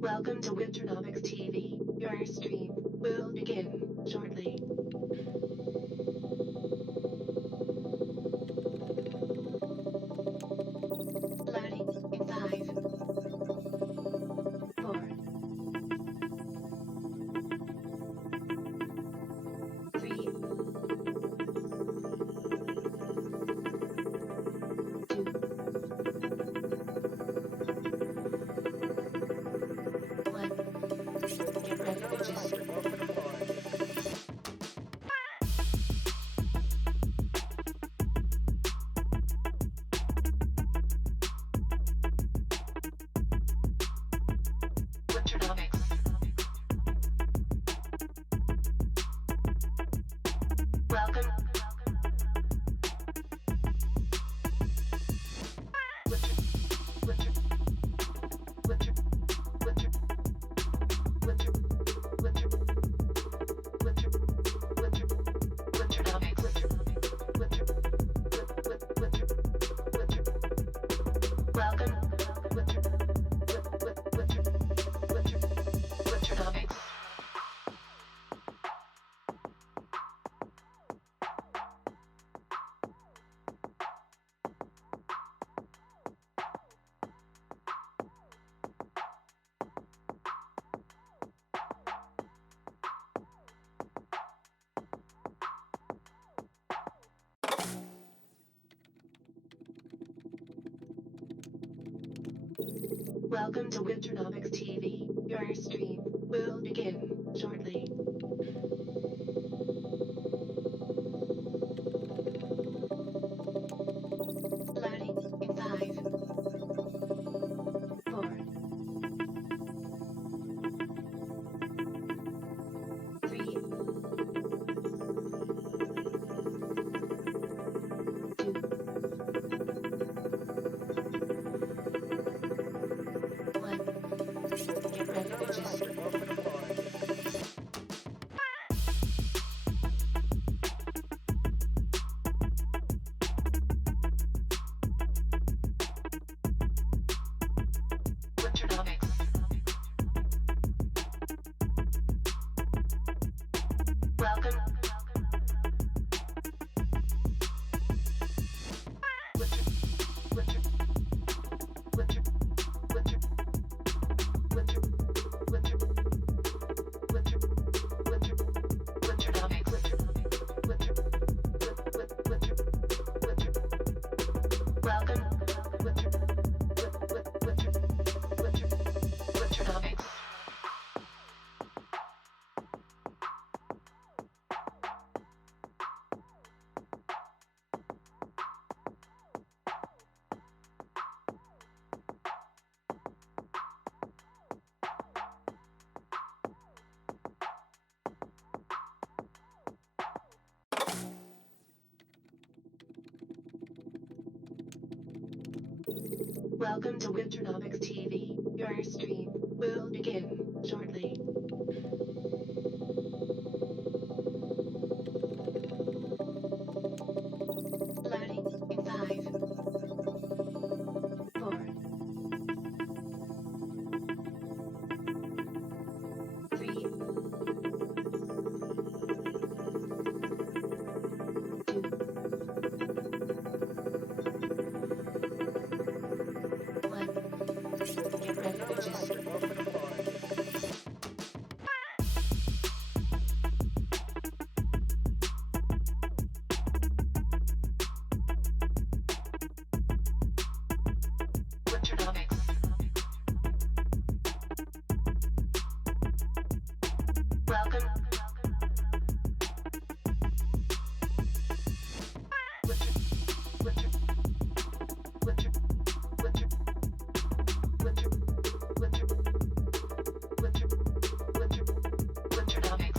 Welcome to Winternomics.eth. Your stream will begin shortly. Loading in 5, 4, 3, 2, 1. Get ready to just Winternomics. Welcome. Welcome to Winternomics.eth. Your stream will begin shortly. Loading in 5, 4, 3, 2, 1. Get ready to just Winternomics. Welcome. Welcome to Winternomics.eth. Your stream will begin shortly. Loading in 5, 4, 3, 2, 1. Get ready to just Winternomics. Welcome. Winternomics.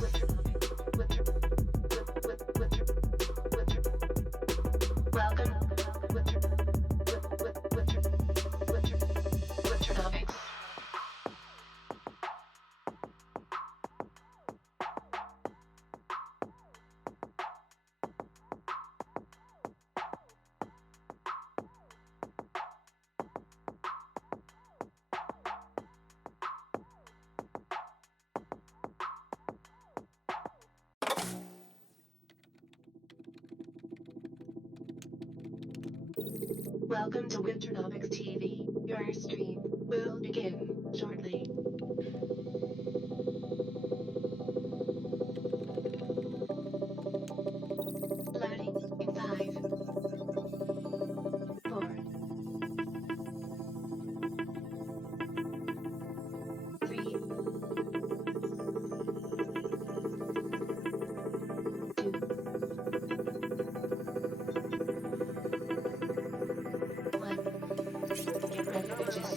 Welcome to Winternomics TV. Your stream will begin shortly. Loading in 5, 4, 3, 2, 1. Get ready, bitches.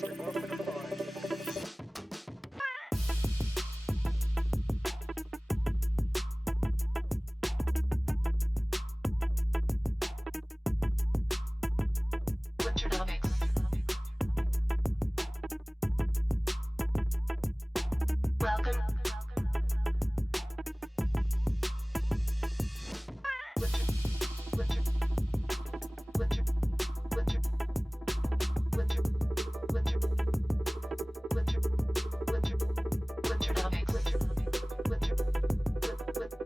Winternomics. Welcome. Winter, winter, winter, winter, winter, winter, winter, winter, Winternomics. Winter, winter,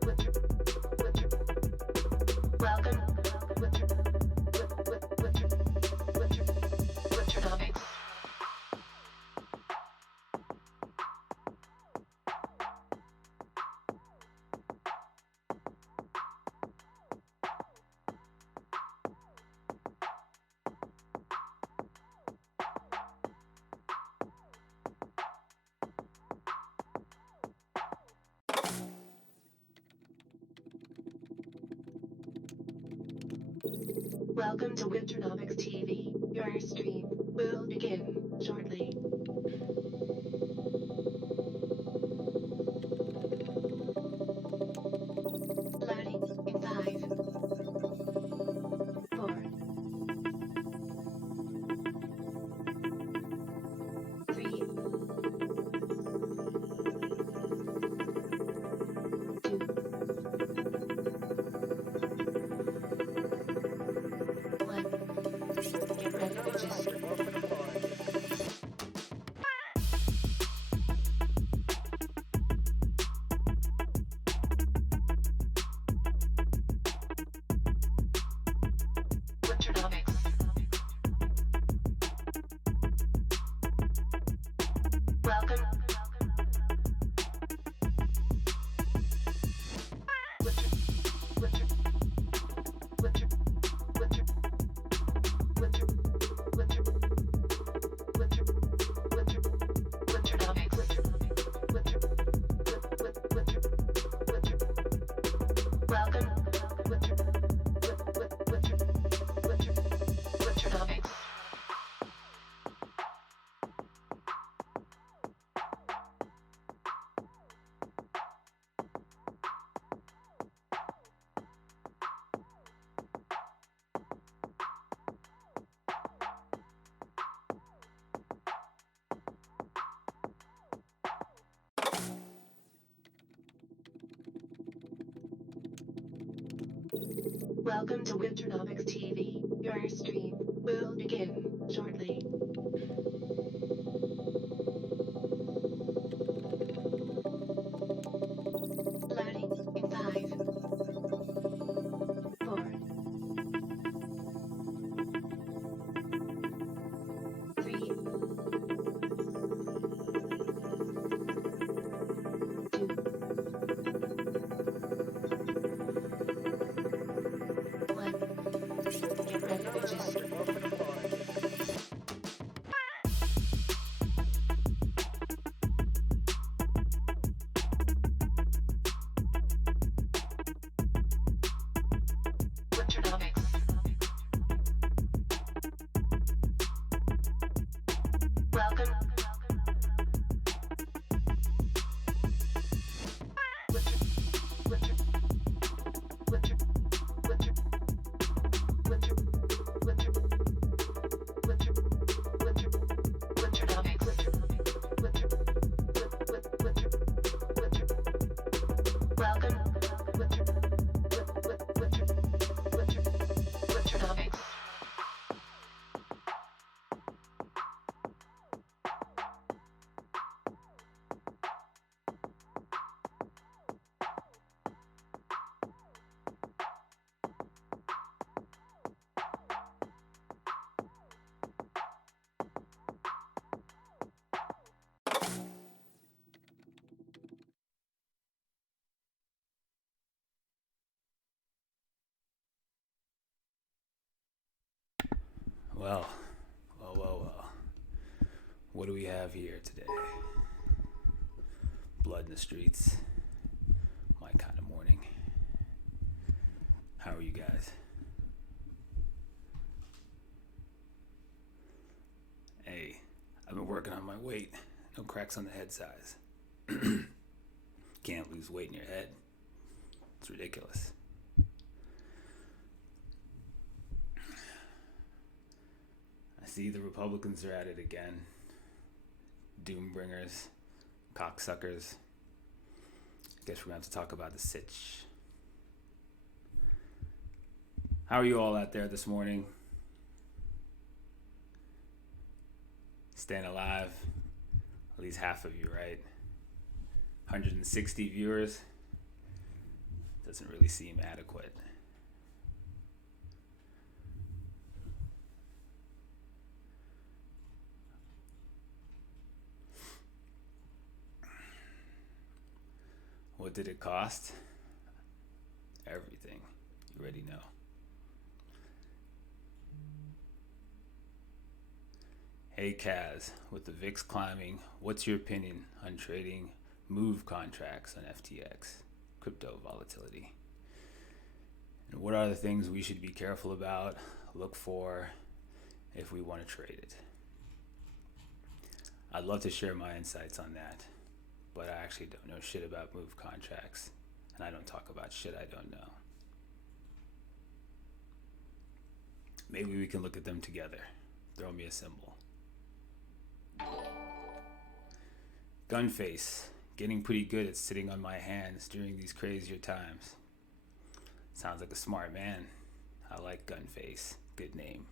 winter. Welcome. Winter, winter, winter, Winternomics. Welcome to Winternomics TV. Your stream will begin shortly. Loading in 5, 4, 3, 2, 1. Get ready, bitches. Winternomics. Welcome. Winter, winter, winter, winter, winter, winter, winter, winter, Winternomics. Winter, winter, winter. Welcome. Winter, winter, winter, Winternomics. Welcome to Winternomics TV. Your stream will begin shortly. Loading in 5, 4, 3, 2, 1. Get ready, bitches. Winternomics. Welcome. Winter, winter, winter, winter, winter, winter, winter, winter, Winternomics. Winter, winter, winter, welcome. Winter, winter, winter, Winternomics. Well. What do we have here today? Blood in the streets. My kind of morning. How are you guys? Hey, I've been working on my weight. No cracks on the head size. Can't lose weight in your head. It's ridiculous. I see the Republicans are at it again. Doombringers, cocksuckers. I guess we're going to have to talk about the sitch. How are you all out there this morning? Staying alive? At least half of you, right? 160 viewers? Doesn't really seem adequate. What did it cost? Everything. You already know. Hey Kaz, with the VIX climbing, what's your opinion on trading move contracts on FTX, crypto volatility? And what are the things we should be careful about, look for, if we want to trade it? I'd love to share my insights on that, but I actually don't know shit about move contracts, and I don't talk about shit I don't know. Maybe we can look at them together. Throw me a symbol. Gunface, getting pretty good at sitting on my hands during these crazier times. Sounds like a smart man. I like Gunface. Good name.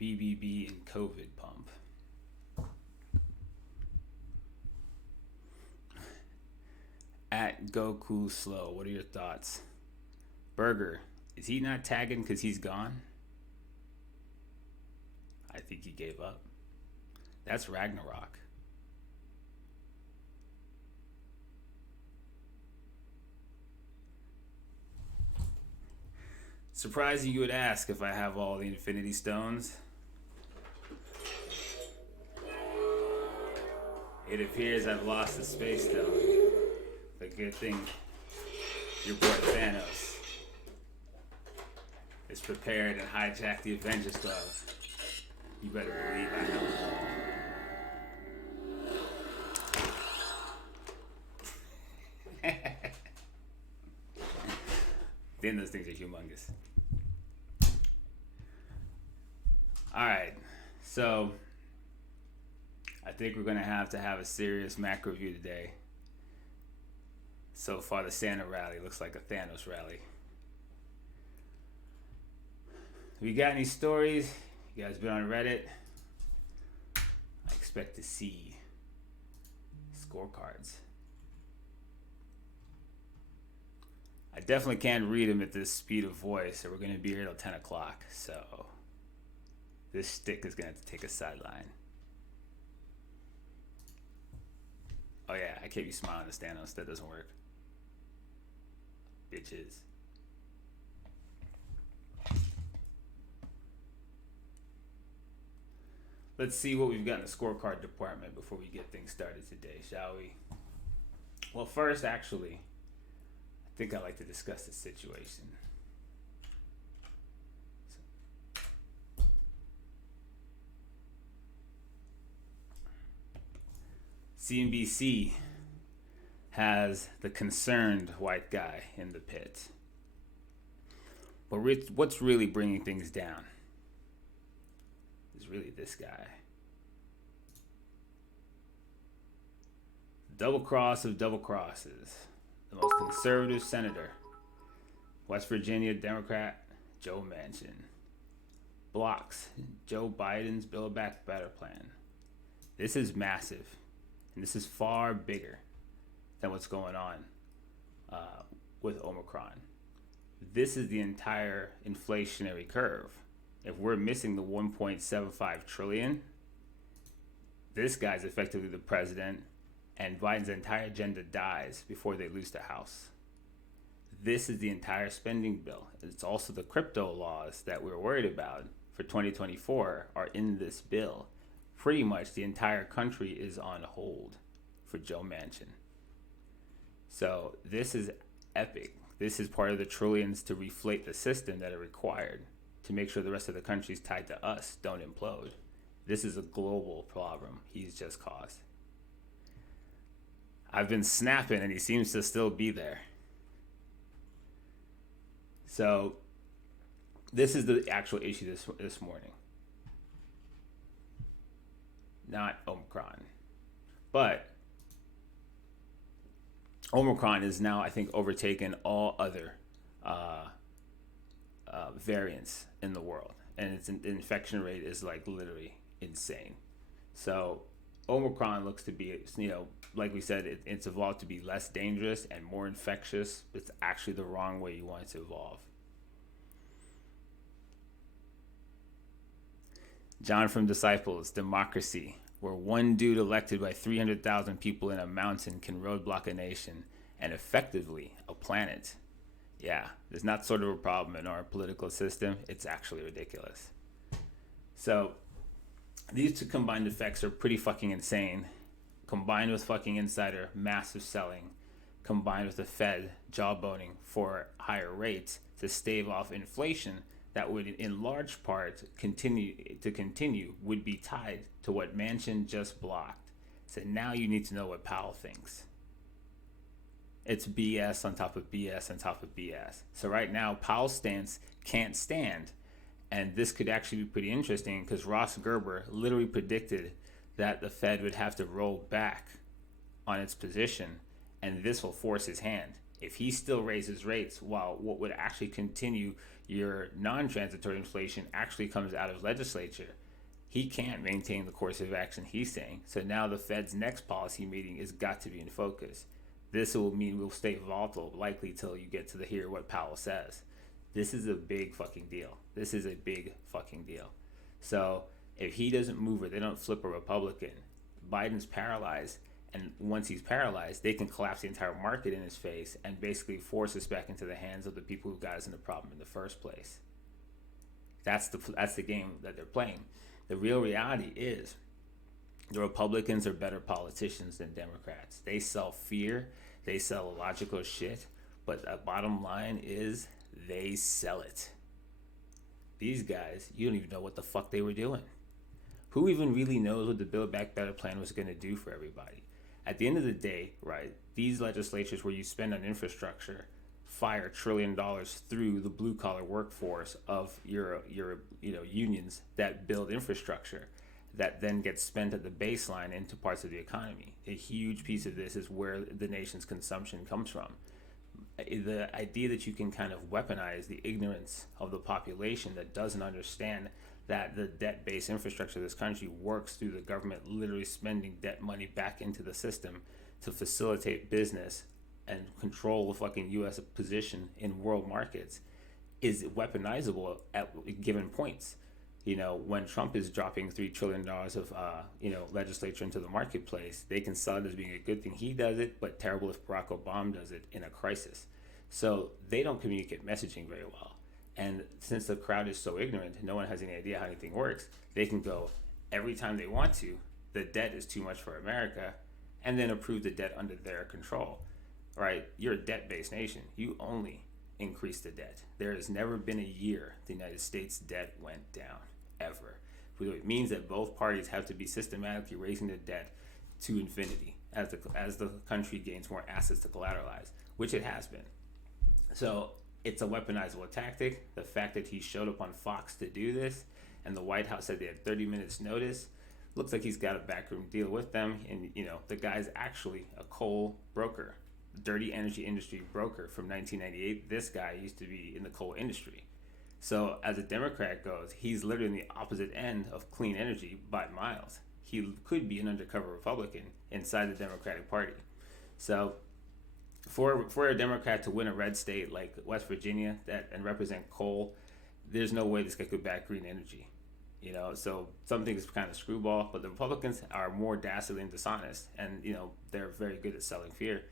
BBB and COVID pump. At Goku Slow, what are your thoughts? Burger, is he not tagging because he's gone? I think he gave up. That's Ragnarok. Surprising you would ask if I have all the Infinity Stones. It appears I've lost the Space Stone. But good thing your boy Thanos is prepared and hijacked the Avengers Glove. You better believe I have them all. Then those things are humongous. Alright, so I think we're going to have a serious macro review today. So far the Santa rally looks like a Thanos rally. We got any stories? You guys been on Reddit? I expect to see scorecards. I definitely can't read them at this speed of voice, so we're going to be here till 10 o'clock. So this stick is going to have to take a sideline. Oh yeah, I can't be smiling at Thanos. That doesn't work. Bitches. Let's see what we've got in the scorecard department before we get things started today, shall we? Well, first, actually, I think I'd like to discuss the situation. CNBC has the concerned white guy in the pit. But what's really bringing things down is really this guy. Double cross of double crosses. The most conservative senator. West Virginia Democrat Joe Manchin. Blocks Joe Biden's Build Back Better plan. This is massive. And this is far bigger than what's going on with Omicron. This is the entire inflationary curve. If we're missing the 1.75 trillion, this guy's effectively the president, and Biden's entire agenda dies before they lose the House. this is the entire spending bill. It's also the crypto laws that we're worried about for 2024 are in this bill. Pretty much the entire country is on hold for Joe Manchin. So this is epic. This is part of the trillions to reflate the system that are required to make sure the rest of the countries tied to us don't implode. This is a global problem he's just caused. I've been snapping and he seems to still be there. So this is the actual issue this morning. Not Omicron. But Omicron is now, I think, overtaken all other variants in the world. And its infection rate is like literally insane. So Omicron looks to be, like we said, it's evolved to be less dangerous and more infectious. It's actually the wrong way you want it to evolve. John from Disciples, democracy, where one dude elected by 300,000 people in a mountain can roadblock a nation and effectively a planet. Yeah, there's not sort of a problem in our political system. It's actually ridiculous. So these two combined effects are pretty fucking insane. Combined with fucking insider massive selling, combined with the Fed jawboning for higher rates to stave off inflation that would in large part continue would be tied to what Manchin just blocked. So now you need to know what Powell thinks. It's BS on top of BS on top of BS. So right now Powell's stance can't stand. And this could actually be pretty interesting because Ross Gerber literally predicted that the Fed would have to roll back on its position, and this will force his hand. If he still raises rates while what would actually continue your non-transitory inflation actually comes out of legislature, he can't maintain the course of action he's saying. So now the Fed's next policy meeting has got to be in focus. This will mean we'll stay volatile likely till you get to hear what Powell says. This is a big fucking deal. This is a big fucking deal. So if he doesn't move or they don't flip a Republican, Biden's paralyzed. And once he's paralyzed, they can collapse the entire market in his face and basically force us back into the hands of the people who got us in the problem in the first place. That's the game that they're playing. The real reality is the Republicans are better politicians than Democrats. They sell fear. They sell illogical shit. But the bottom line is they sell it. These guys, you don't even know what the fuck they were doing. Who even really knows what the Build Back Better plan was going to do for everybody? At the end of the day, right, these legislatures where you spend on infrastructure fire $1 trillion through the blue-collar workforce of your unions that build infrastructure that then gets spent at the baseline into parts of the economy. A huge piece of this is where the nation's consumption comes from. The idea that you can kind of weaponize the ignorance of the population that doesn't understand that the debt-based infrastructure of this country works through the government literally spending debt money back into the system to facilitate business and control the fucking U.S. position in world markets is weaponizable at given points. When Trump is dropping $3 trillion of, legislature into the marketplace, they can sell it as being a good thing. He does it, but terrible if Barack Obama does it in a crisis. So they don't communicate messaging very well. And since the crowd is so ignorant, no one has any idea how anything works, they can go every time they want to, the debt is too much for America, and then approve the debt under their control, right? You're a debt-based nation. You only increase the debt. There has never been a year the United States debt went down, ever. It means that both parties have to be systematically raising the debt to infinity as the country gains more assets to collateralize, which it has been. So it's a weaponizable tactic. The fact that he showed up on Fox to do this and the White House said they had 30 minutes notice, looks like he's got a backroom deal with them. And, the guy's actually a coal broker, dirty energy industry broker from 1998. This guy used to be in the coal industry. So as a Democrat goes, he's literally in the opposite end of clean energy by miles. He could be an undercover Republican inside the Democratic Party. So for a Democrat to win a red state like West Virginia and represent coal, there's no way this guy could back green energy. So some things kind of screwball, but the Republicans are more dastardly and dishonest, and they're very good at selling fear.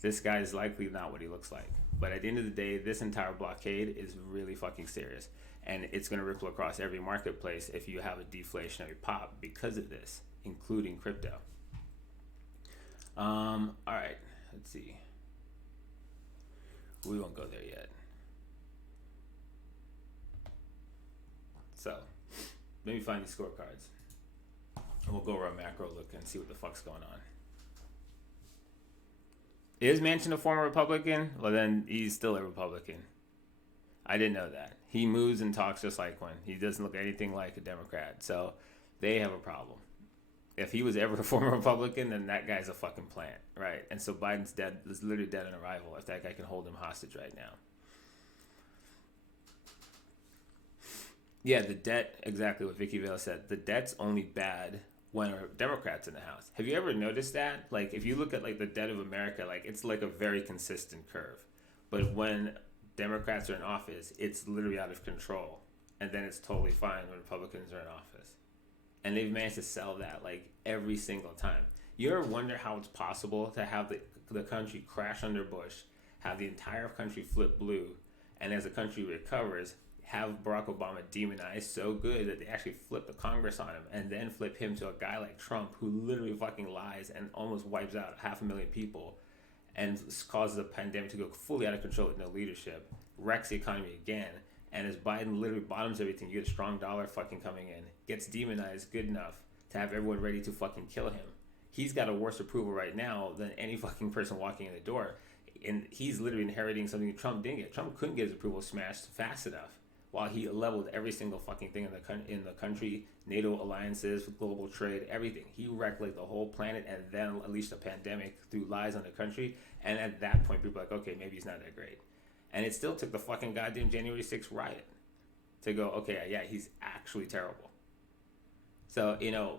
This guy is likely not what he looks like, But at the end of the day, this entire blockade is really fucking serious. And it's going to ripple across every marketplace if you have a deflationary pop because of this, including crypto. All right, let's see. We won't go there yet. So, let me find these scorecards. And we'll go over a macro look and see what the fuck's going on. Is Manchin a former Republican? Well, then he's still a Republican. I didn't know that. He moves and talks just like one. He doesn't look anything like a Democrat. So they have a problem. If he was ever a former Republican, then that guy's a fucking plant, right? And so Biden's dead, is literally dead on arrival if that guy can hold him hostage right now. Yeah, the debt, exactly what Vicky Vale said. The debt's only bad when a Democrat's in the House. Have you ever noticed that? Like, if you look at, like, the debt of America, like, it's, like, a very consistent curve. But when Democrats are in office, it's literally out of control. And then it's totally fine when Republicans are in office. And they've managed to sell that, like, every single time. You ever wonder how it's possible to have the country crash under Bush, have the entire country flip blue, and as the country recovers, have Barack Obama demonized so good that they actually flip the Congress on him and then flip him to a guy like Trump who literally fucking lies and almost wipes out 500,000 people and causes a pandemic to go fully out of control with no leadership, wrecks the economy again, and as Biden literally bottoms everything, you get a strong dollar fucking coming in, gets demonized good enough to have everyone ready to fucking kill him. He's got a worse approval right now than any fucking person walking in the door. And he's literally inheriting something Trump didn't get. Trump couldn't get his approval smashed fast enough. While he leveled every single fucking thing in the country, NATO alliances, global trade, everything. He wrecked like the whole planet and then unleashed a pandemic through lies on the country. And at that point, people are like, okay, maybe he's not that great. And it still took the fucking goddamn January 6th riot to go, okay, yeah, he's actually terrible. So, you know,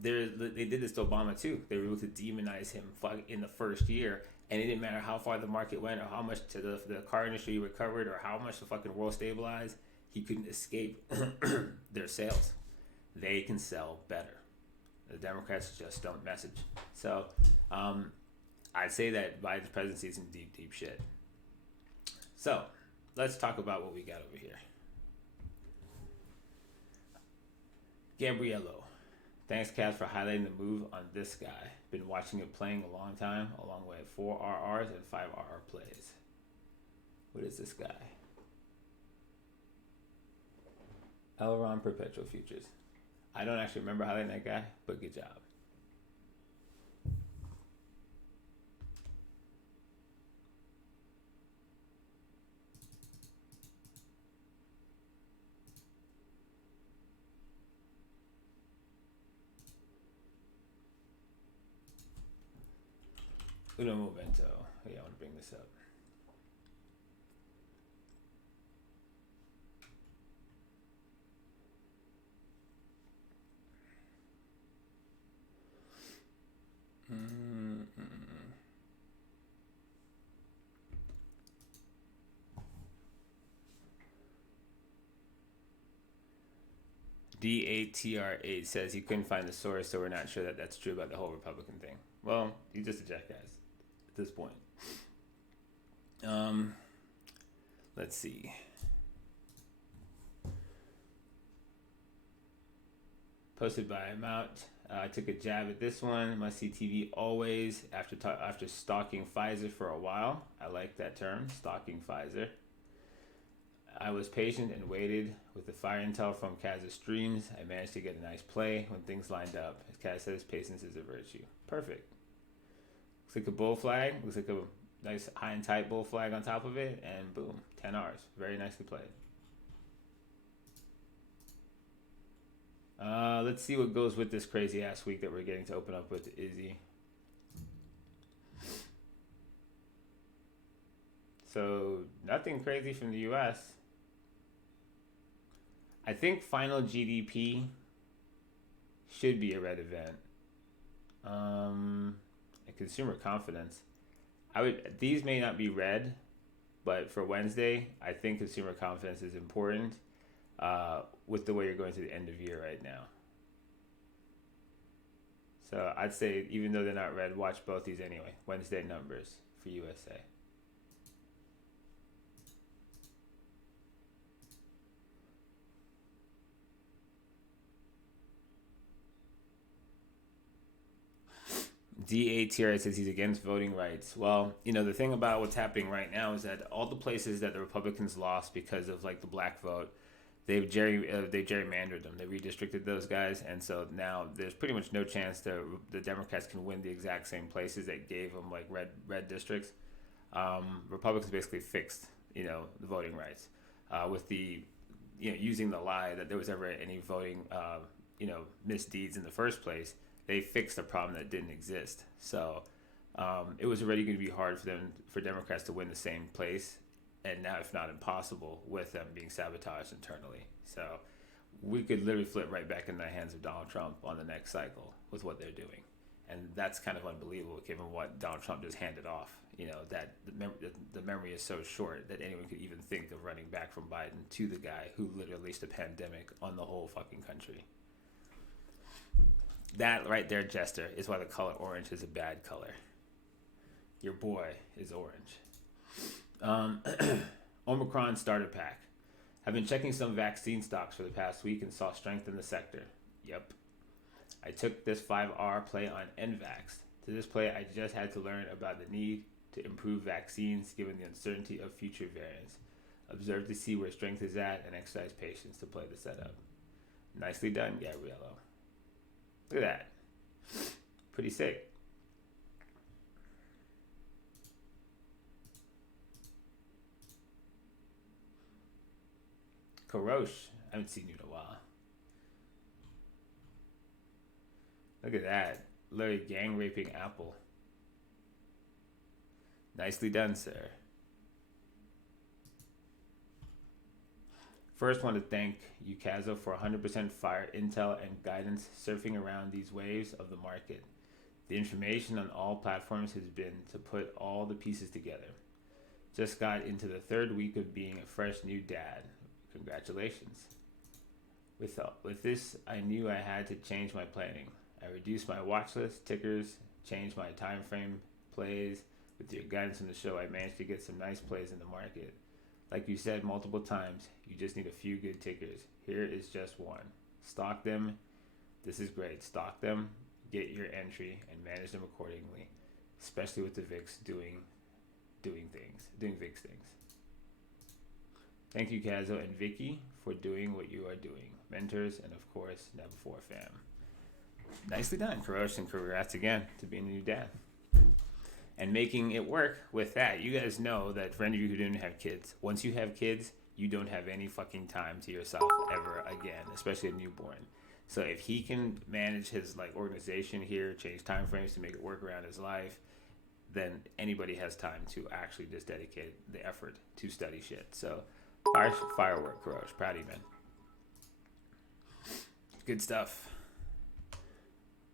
they did this to Obama too. They were able to demonize him in the first year. And it didn't matter how far the market went or how much to the car industry recovered or how much the fucking world stabilized. He couldn't escape their sales. They can sell better. The Democrats just don't message. So I'd say that Biden's presidency is in deep, deep shit. So let's talk about what we got over here. Gabriello. Thanks, Cass, for highlighting the move on this guy. Been watching it playing a long time, along with 4 RRs and 5 RR plays. What is this guy? Elron Perpetual Futures. I don't actually remember highlighting that guy, but good job. Uno momento. Yeah, I want to bring this up. DATR8 says he couldn't find the source, so we're not sure that that's true about the whole Republican thing. Well, he's just a jackass at this point. Let's see. Posted by Amount. I took a jab at this one. Must see TV always after stalking Pfizer for a while. I like that term, stalking Pfizer. I was patient and waited with the fire intel from Kaz's streams. I managed to get a nice play when things lined up. As Kaz says, patience is a virtue. Perfect. Looks like a bull flag. Looks like a nice high and tight bull flag on top of it. And boom, 10 Rs. Very nicely played. Let's see what goes with this crazy ass week that we're getting to open up with Izzy. So nothing crazy from the US. I think final GDP should be a red event. And consumer confidence. These may not be red, but for Wednesday, I think consumer confidence is important with the way you're going to the end of year right now. So I'd say even though they're not red, watch both these anyway. Wednesday numbers for USA. DATR says he's against voting rights. Well, the thing about what's happening right now is that all the places that the Republicans lost because of like the black vote, they've gerrymandered them. They redistricted those guys, and so now there's pretty much no chance that the Democrats can win the exact same places that gave them like red districts. Republicans basically fixed the voting rights with the using the lie that there was ever any voting misdeeds in the first place. They fixed a problem that didn't exist. So it was already going to be hard for Democrats to win the same place, and now if not impossible with them being sabotaged internally. So we could literally flip right back in the hands of Donald Trump on the next cycle with what they're doing. And that's kind of unbelievable given what Donald Trump just handed off. That the memory is so short that anyone could even think of running back from Biden to the guy who literally unleashed a pandemic on the whole fucking country. That right there, Jester, is why the color orange is a bad color. Your boy is orange. Omicron starter pack. I've been checking some vaccine stocks for the past week and saw strength in the sector. Yep. I took this 5R play on NVAX. To this play, I just had to learn about the need to improve vaccines given the uncertainty of future variants. Observe to see where strength is at and exercise patience to play the setup. Nicely done, Gabriello. Look at that. Pretty sick. Karosh, I haven't seen you in a while. Look at that. Literally gang raping Apple. Nicely done, sir. First, want to thank you, Kazo, for 100% fire intel and guidance surfing around these waves of the market. The information on all platforms has been to put all the pieces together. Just got into the third week of being a fresh new dad. Congratulations. With this, I knew I had to change my planning. I reduced my watch list, tickers, changed my time frame plays. With your guidance on the show, I managed to get some nice plays in the market. Like you said multiple times, you just need a few good tickers. Here is just one. Stock them. This is great. Stock them, get your entry, and manage them accordingly, especially with the VIX doing VIX things. Thank you, Kazo and Vicky, for doing what you are doing. Mentors, and of course, Never 4 fam. Nicely done, Karosh, and congrats again to being a new dad. And making it work with that. You guys know that for any of you who didn't have kids, once you have kids, you don't have any fucking time to yourself ever again, especially a newborn. So if he can manage his organization here, change time frames to make it work around his life, then anybody has time to actually just dedicate the effort to study shit. So firework, Karosh. Proud of you, man. Good stuff.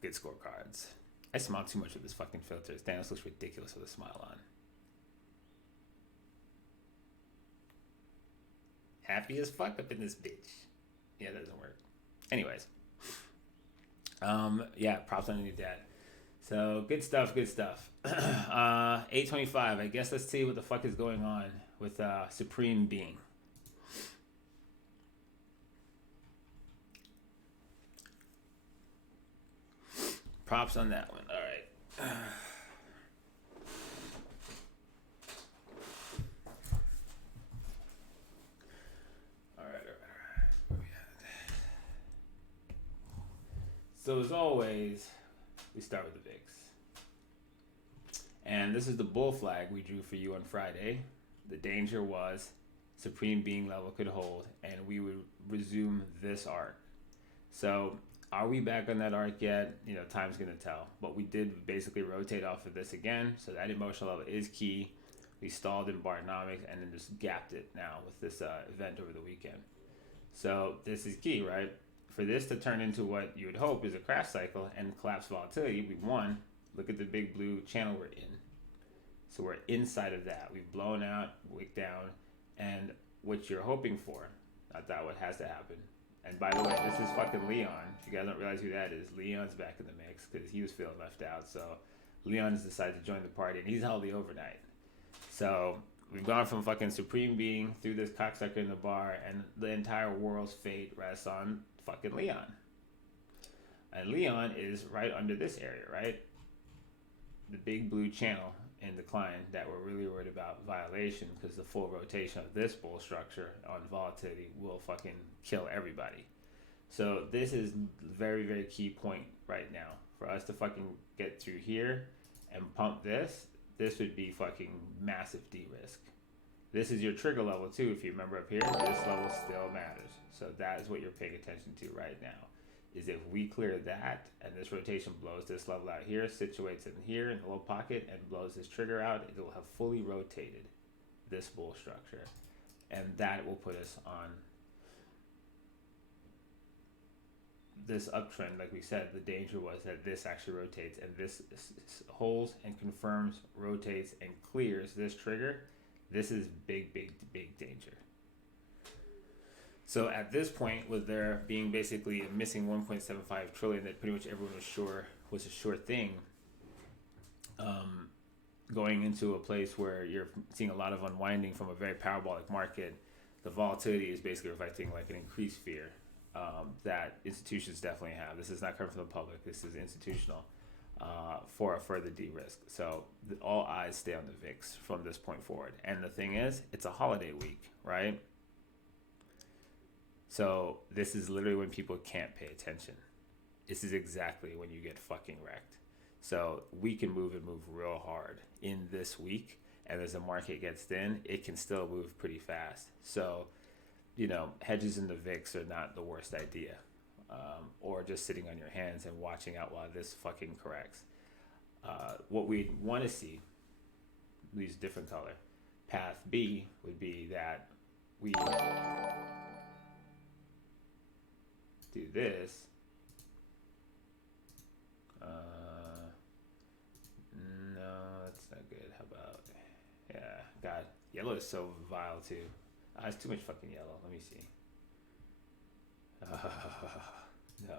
Good scorecards. I smile too much with this fucking filter. Thanos looks ridiculous with a smile on. Happy as fuck up in this bitch. Yeah, that doesn't work. Anyways. Yeah, props on your dad. So, good stuff. 8:25. I guess let's see what the fuck is going on with Supreme Being. Props on that one. All right. All right. Where we at? So as always, we start with the VIX. And this is the bull flag we drew for you on Friday. The danger was Supreme Being level could hold, and we would resume this arc. So are we back on that arc yet? Time's going to tell. But we did basically rotate off of this again. So that emotional level is key. We stalled in Nomics and then just gapped it now with this event over the weekend. So this is key, right? For this to turn into what you would hope is a crash cycle and collapse volatility, we won. Look at the big blue channel we're in. So we're inside of that. We've blown out, wick down, and what you're hoping for. Not that what has to happen. And by the way, this is fucking Leon. If you guys don't realize who that is, Leon's back in the mix because he was feeling left out. So Leon has decided to join the party, and he's held the overnight. So we've gone from fucking Supreme Being through this cocksucker in the bar, and the entire world's fate rests on fucking Leon. And Leon is right under this area, right? the big blue channel in decline that we're really worried about violation, because the full rotation of this bull structure on volatility will fucking kill everybody. So this is very, very key point right now for us to fucking get through here and pump this. This would be fucking massive de-risk. This is your trigger level too. If you remember up here, this level still matters. So that is what you're paying attention to right now. Is if we clear that and this rotation blows this level out here, situates in here in the low pocket and blows this trigger out, it will have fully rotated this bull structure. And that will put us on this uptrend. Like we said, the danger was that this actually rotates and this holds and confirms, rotates and clears this trigger. This is big, big, big danger. So at this point, with there being basically a missing 1.75 trillion that pretty much everyone was sure was a sure thing, going into a place where you're seeing a lot of unwinding from a very parabolic market, the volatility is basically reflecting like an increased fear that institutions definitely have. This is not coming from the public. This is institutional for a further de-risk. So all eyes stay on the VIX from this point forward. And the thing is, it's a holiday week, right? So this is literally when people can't pay attention. This is exactly when you get fucking wrecked. So we can move and move real hard in this week. And as the market gets thin, it can still move pretty fast. So, you know, hedges in the VIX are not the worst idea. Or just sitting on your hands and watching out while this fucking corrects. What we want to see, use a different color. Path B would be that we do this. No, that's not good. How about, yeah, God, yellow is so vile too. It's too much fucking yellow. Let me see. No.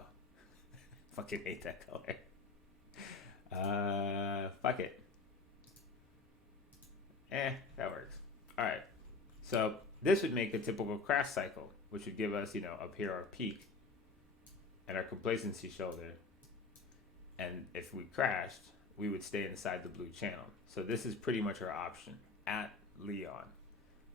Fucking hate that color. Fuck it. That works. Alright. So this would make a typical crash cycle, which would give us, you know, up here our peak and our complacency shoulder. And if we crashed, we would stay inside the blue channel. So this is pretty much our option at Leon.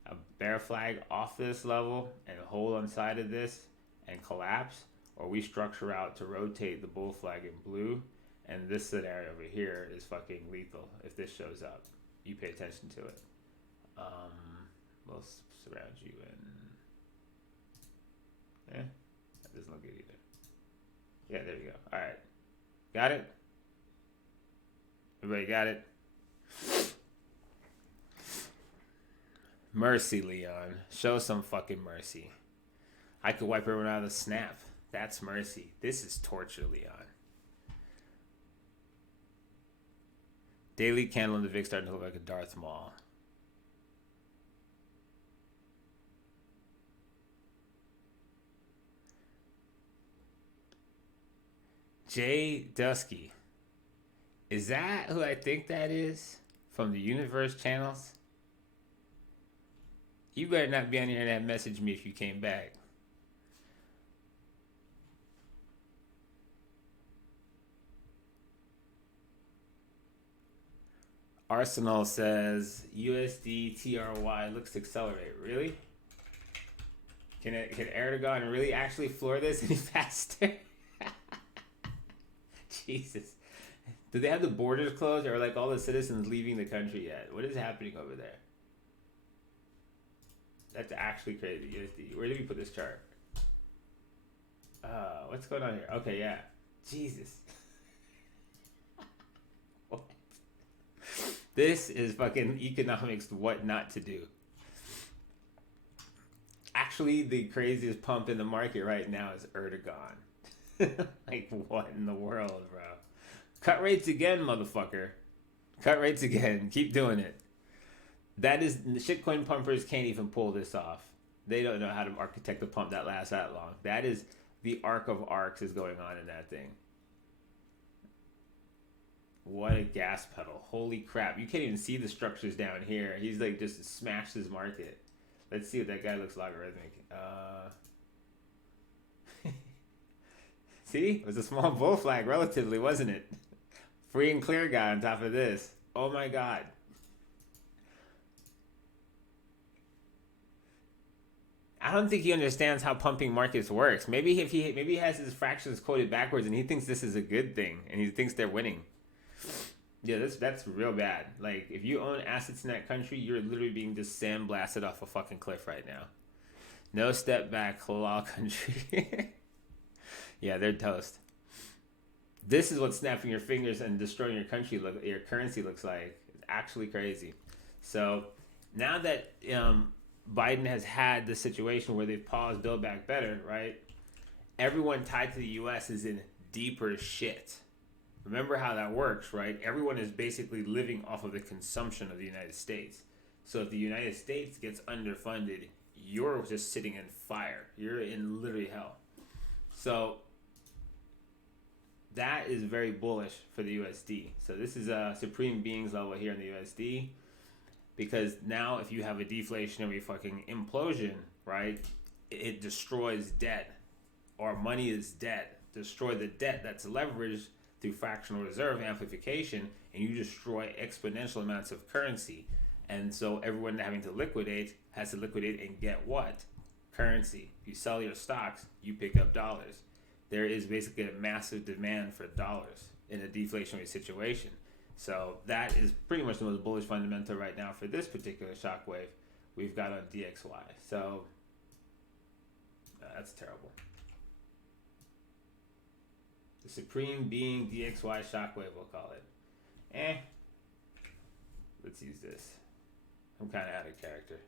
A bear flag off this level and hold on side of this and collapse, or we structure out to rotate the bull flag in blue, and this scenario over here is fucking lethal if this shows up. You pay attention to it. We'll surround you in. That doesn't look good either. Yeah, there we go. All right, got it. Everybody got it. Mercy, Leon. Show some fucking mercy. I could wipe everyone out of the snap. That's mercy. This is torture, Leon. Daily candle in the VIX starting to look like a Darth Maul. Jay Dusky. Is that who I think that is? From the Universe channels? You better not be on here and message me if you came back. Arsenal says USD TRY looks to accelerate. Really? Can Erdogan really actually floor this any faster? Jesus. Do they have the borders closed, or are like all the citizens leaving the country yet? What is happening over there? That's actually crazy. USD. Where did we put this chart? What's going on here? Okay, yeah. Jesus. What? This is fucking economics, what not to do. Actually, the craziest pump in the market right now is Erdogan. Like, what in the world, bro? Cut rates again, motherfucker. Cut rates again. Keep doing it. That is, the shitcoin pumpers can't even pull this off. They don't know how to architect a pump that lasts that long. That is, the arc of arcs is going on in that thing. What a gas pedal. Holy crap. You can't even see the structures down here. He's like just smashed his market. Let's see if that guy looks logarithmic. See? It was a small bull flag relatively, wasn't it? Free and clear guy on top of this. Oh my god. I don't think he understands how pumping markets works. Maybe he has his fractions quoted backwards and he thinks this is a good thing and he thinks they're winning. Yeah, that's real bad. Like if you own assets in that country, you're literally being just sandblasted off a fucking cliff right now. No step back, law country. Yeah, they're toast. This is what snapping your fingers and destroying your currency looks like. It's actually crazy. So now that Biden has had the situation where they've paused Build Back Better, right? Everyone tied to the U.S. is in deeper shit. Remember how that works, right? Everyone is basically living off of the consumption of the United States. So if the United States gets underfunded, you're just sitting in fire. You're in literally hell. So that is very bullish for the USD. So this is a supreme beings level here in the USD. Because now if you have a deflationary fucking implosion, right, it destroys debt. Or money is debt. Destroy the debt that's leveraged through fractional reserve amplification, and you destroy exponential amounts of currency. And so everyone having to liquidate has to liquidate and get what? Currency. If you sell your stocks, you pick up dollars. There is basically a massive demand for dollars in a deflationary situation. So that is pretty much the most bullish fundamental right now for this particular shockwave we've got on DXY. So that's terrible. The supreme being DXY shockwave, we'll call it. Let's use this. I'm kind of out of character.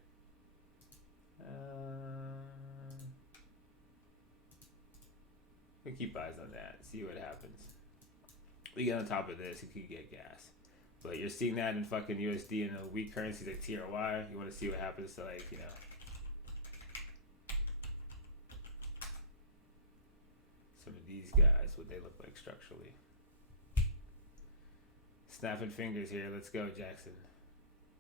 We keep eyes on that. See what happens. We get on top of this, it could get gas. But you're seeing that in fucking USD and a weak currencies like TRY. You want to see what happens to, like, you know, some of these guys, what they look like structurally. Snapping fingers here. Let's go, Jackson.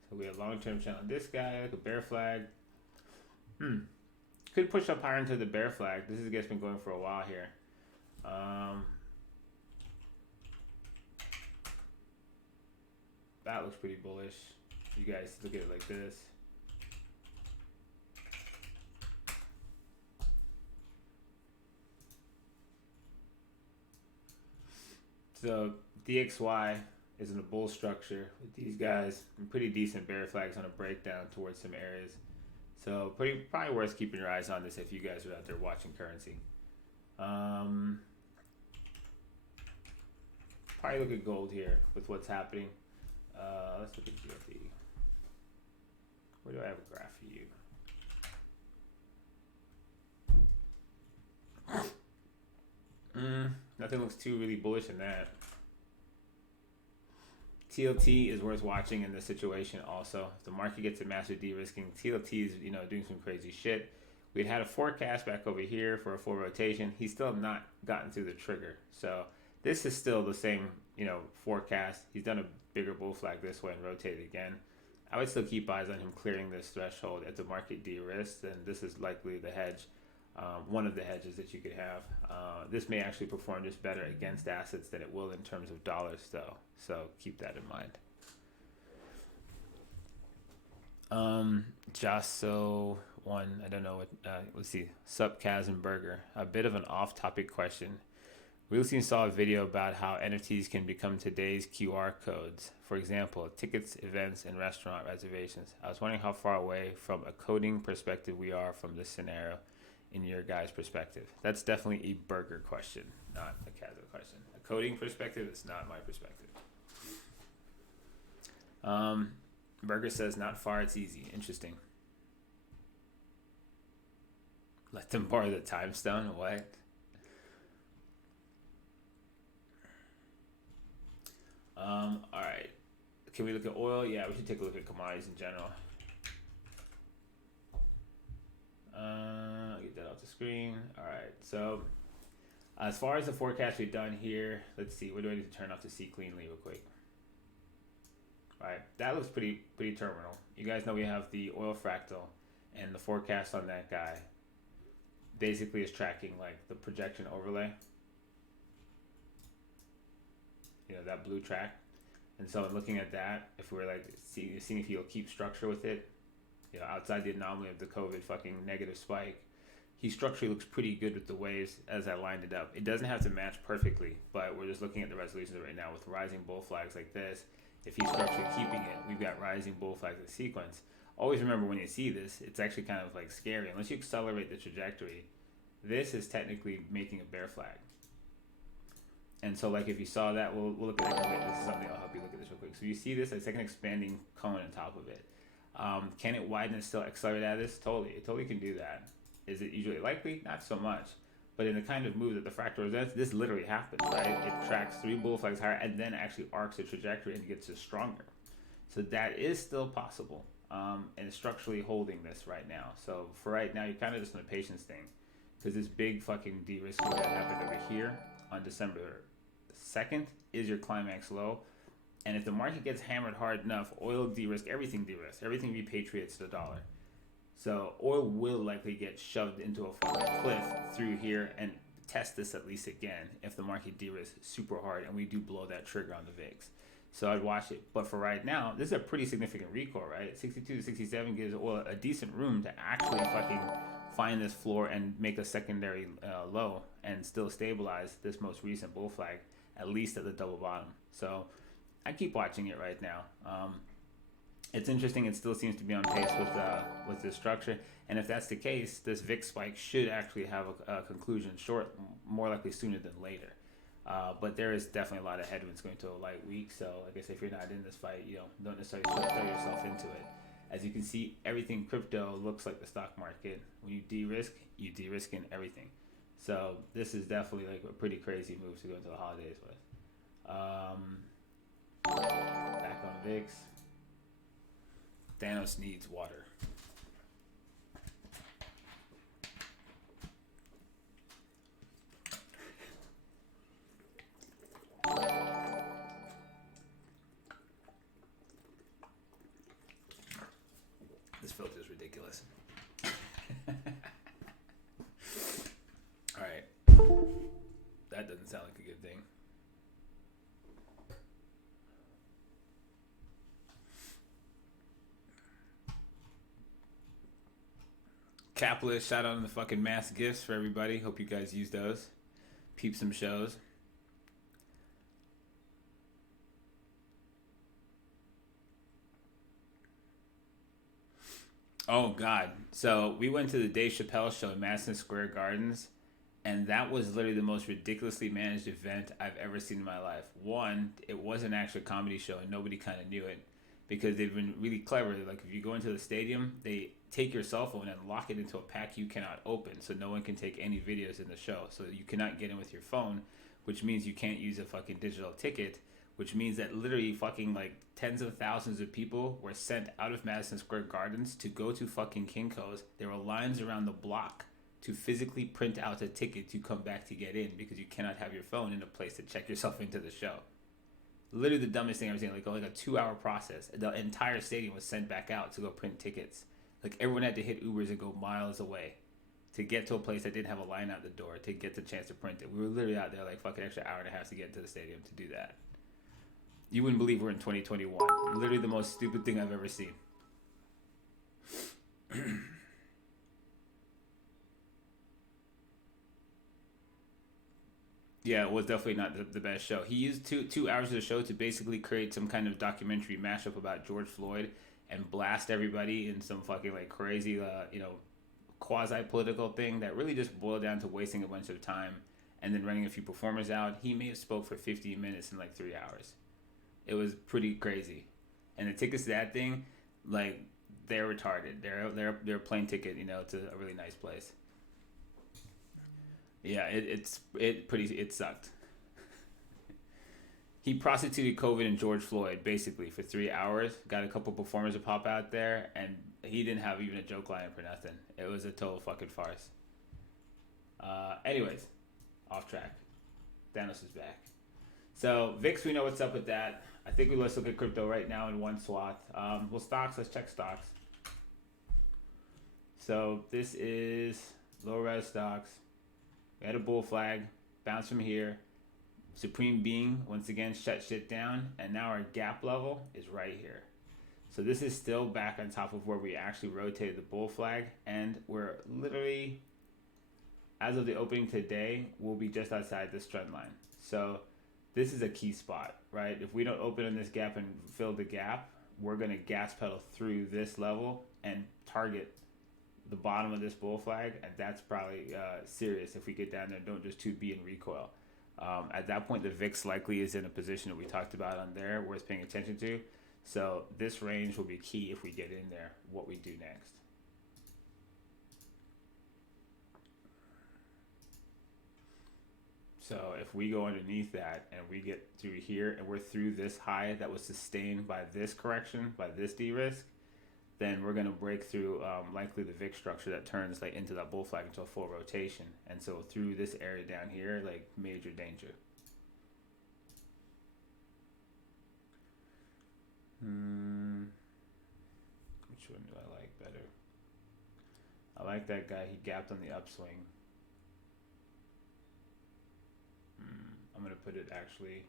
So we have long-term channel. This guy, like a bear flag. Could push up higher into the bear flag. This is been going for a while here. That looks pretty bullish. You guys look at it like this. So DXY is in a bull structure with these guys and pretty decent bear flags on a breakdown towards some areas. So probably worth keeping your eyes on this if you guys are out there watching currency. Probably look at gold here with what's happening. Let's look at GLD. Where do I have a graph for you? Nothing looks too really bullish in that. TLT is worth watching in this situation also. If the market gets a massive de-risking, TLT is, doing some crazy shit. We'd had a forecast back over here for a full rotation. He's still not gotten through the trigger. So this is still the same, forecast. He's done a bigger bull flag this way and rotated again. I would still keep eyes on him clearing this threshold at the market de-risk, and this is likely the hedge, one of the hedges that you could have. This may actually perform just better against assets than it will in terms of dollars, though. So keep that in mind. Jasso one, I don't know what. Let's see, Sup Kaz and Burger. A bit of an off-topic question. We recently saw a video about how NFTs can become today's QR codes. For example, tickets, events, and restaurant reservations. I was wondering how far away from a coding perspective we are from this scenario in your guys' perspective. That's definitely a Burger question, not a Kazo question. A coding perspective is not my perspective. Burger says, not far, it's easy. Interesting. Let them borrow the time stone? What? All right. Can we look at oil? Yeah, we should take a look at commodities in general. I'll get that off the screen. All right. So as far as the forecast we've done here, let's see. What do I need to turn off to see cleanly real quick? All right. That looks pretty terminal. You guys know we have the oil fractal, and the forecast on that guy basically is tracking like the projection overlay. that blue track. And so looking at that, if we're like seeing if he'll keep structure with it, outside the anomaly of the COVID fucking negative spike, he structurally looks pretty good with the waves as I lined it up. It doesn't have to match perfectly, but we're just looking at the resolutions right now with rising bull flags like this. If he's structurally keeping it, we've got rising bull flags in sequence. Always remember when you see this, it's actually kind of like scary. Unless you accelerate the trajectory, this is technically making a bear flag. And so like if you saw that, we'll look at that. This is something I'll help you look at this real quick. So you see this, it's like an expanding cone on top of it. Can it widen and still accelerate out of this? Totally. It totally can do that. Is it usually likely? Not so much. But in the kind of move that the fractal is, this literally happens, right? It tracks 3 bull flags higher and then actually arcs the trajectory and gets it stronger. So that is still possible. And structurally holding this right now. So for right now, you're kind of just on a patience thing. Because this big fucking de-risking that happened over here on December 2nd is your climax low. And if the market gets hammered hard enough, oil de-risk, everything repatriates the dollar. So oil will likely get shoved into a fucking cliff through here and test this at least again if the market de-risks super hard and we do blow that trigger on the VIX. So I'd watch it. But for right now, this is a pretty significant recoil, right? 62 to 67 gives oil a decent room to actually fucking find this floor and make a secondary low and still stabilize this most recent bull flag, at least at the double bottom. So I keep watching it right now. It's interesting. It still seems to be on pace with this structure, and if that's the case, this VIX spike should actually have a conclusion more likely sooner than later. But there is definitely a lot of headwinds going to a light week. So I guess if you're not in this fight, don't necessarily throw yourself into it. As you can see, everything crypto looks like the stock market. When you de-risk, you de-risk in everything. So this is definitely like a pretty crazy move to go into the holidays with. Back on VIX. Thanos needs water. This filter is ridiculous. All right. That doesn't sound like a good thing. Capitalist, shout out on the fucking mass gifts for everybody. Hope you guys use those. Peep some shows. Oh God! So we went to the Dave Chappelle show in Madison Square Gardens, and that was literally the most ridiculously managed event I've ever seen in my life. One, it wasn't actually a comedy show, and nobody kind of knew it because they've been really clever. Like if you go into the stadium, they take your cell phone and lock it into a pack you cannot open, so no one can take any videos in the show. So you cannot get in with your phone, which means you can't use a fucking digital ticket. Which means that literally fucking like tens of thousands of people were sent out of Madison Square Gardens to go to fucking Kinko's. There were lines around the block to physically print out a ticket to come back to get in because you cannot have your phone in a place to check yourself into the show. Literally the dumbest thing I've ever seen. Like a 2-hour process. The entire stadium was sent back out to go print tickets. Like everyone had to hit Ubers and go miles away to get to a place that didn't have a line out the door to get the chance to print it. We were literally out there like fucking extra hour and a half to get to the stadium to do that. You wouldn't believe we're in 2021. Literally the most stupid thing I've ever seen. Yeah, it was definitely not the best show. He used two hours of the show to basically create some kind of documentary mashup about George Floyd and blast everybody in some fucking like crazy, quasi-political thing that really just boiled down to wasting a bunch of time and then running a few performers out. He may have spoke for 15 minutes in like 3 hours. It was pretty crazy, and the tickets to that thing, like they're retarded. They're a plane ticket, to a really nice place. Yeah, it sucked. He prostituted COVID and George Floyd basically for 3 hours. Got a couple performers to pop out there, and he didn't have even a joke line for nothing. It was a total fucking farce. Anyways, off track. Thanos is back. So VIX, we know what's up with that. I think let's look at crypto right now in one swath. Let's check stocks. So this is low res stocks. We had a bull flag, bounce from here, Supreme Being once again shut shit down, and now our gap level is right here. So this is still back on top of where we actually rotated the bull flag, and we're literally, as of the opening today, we'll be just outside this trend line. So this is a key spot, right? If we don't open in this gap and fill the gap, we're going to gas pedal through this level and target the bottom of this bull flag, and that's probably serious if we get down there and don't just 2B and recoil. At that point, the VIX likely is in a position that we talked about on there, worth paying attention to. So this range will be key if we get in there, what we do next. So if we go underneath that and we get through here and we're through this high that was sustained by this correction, by this de-risk, then we're going to break through likely the VIX structure that turns like into that bull flag into a full rotation. And so through this area down here, like major danger. Which one do I like better? I like that guy. He gapped on the upswing. I'm going to put it actually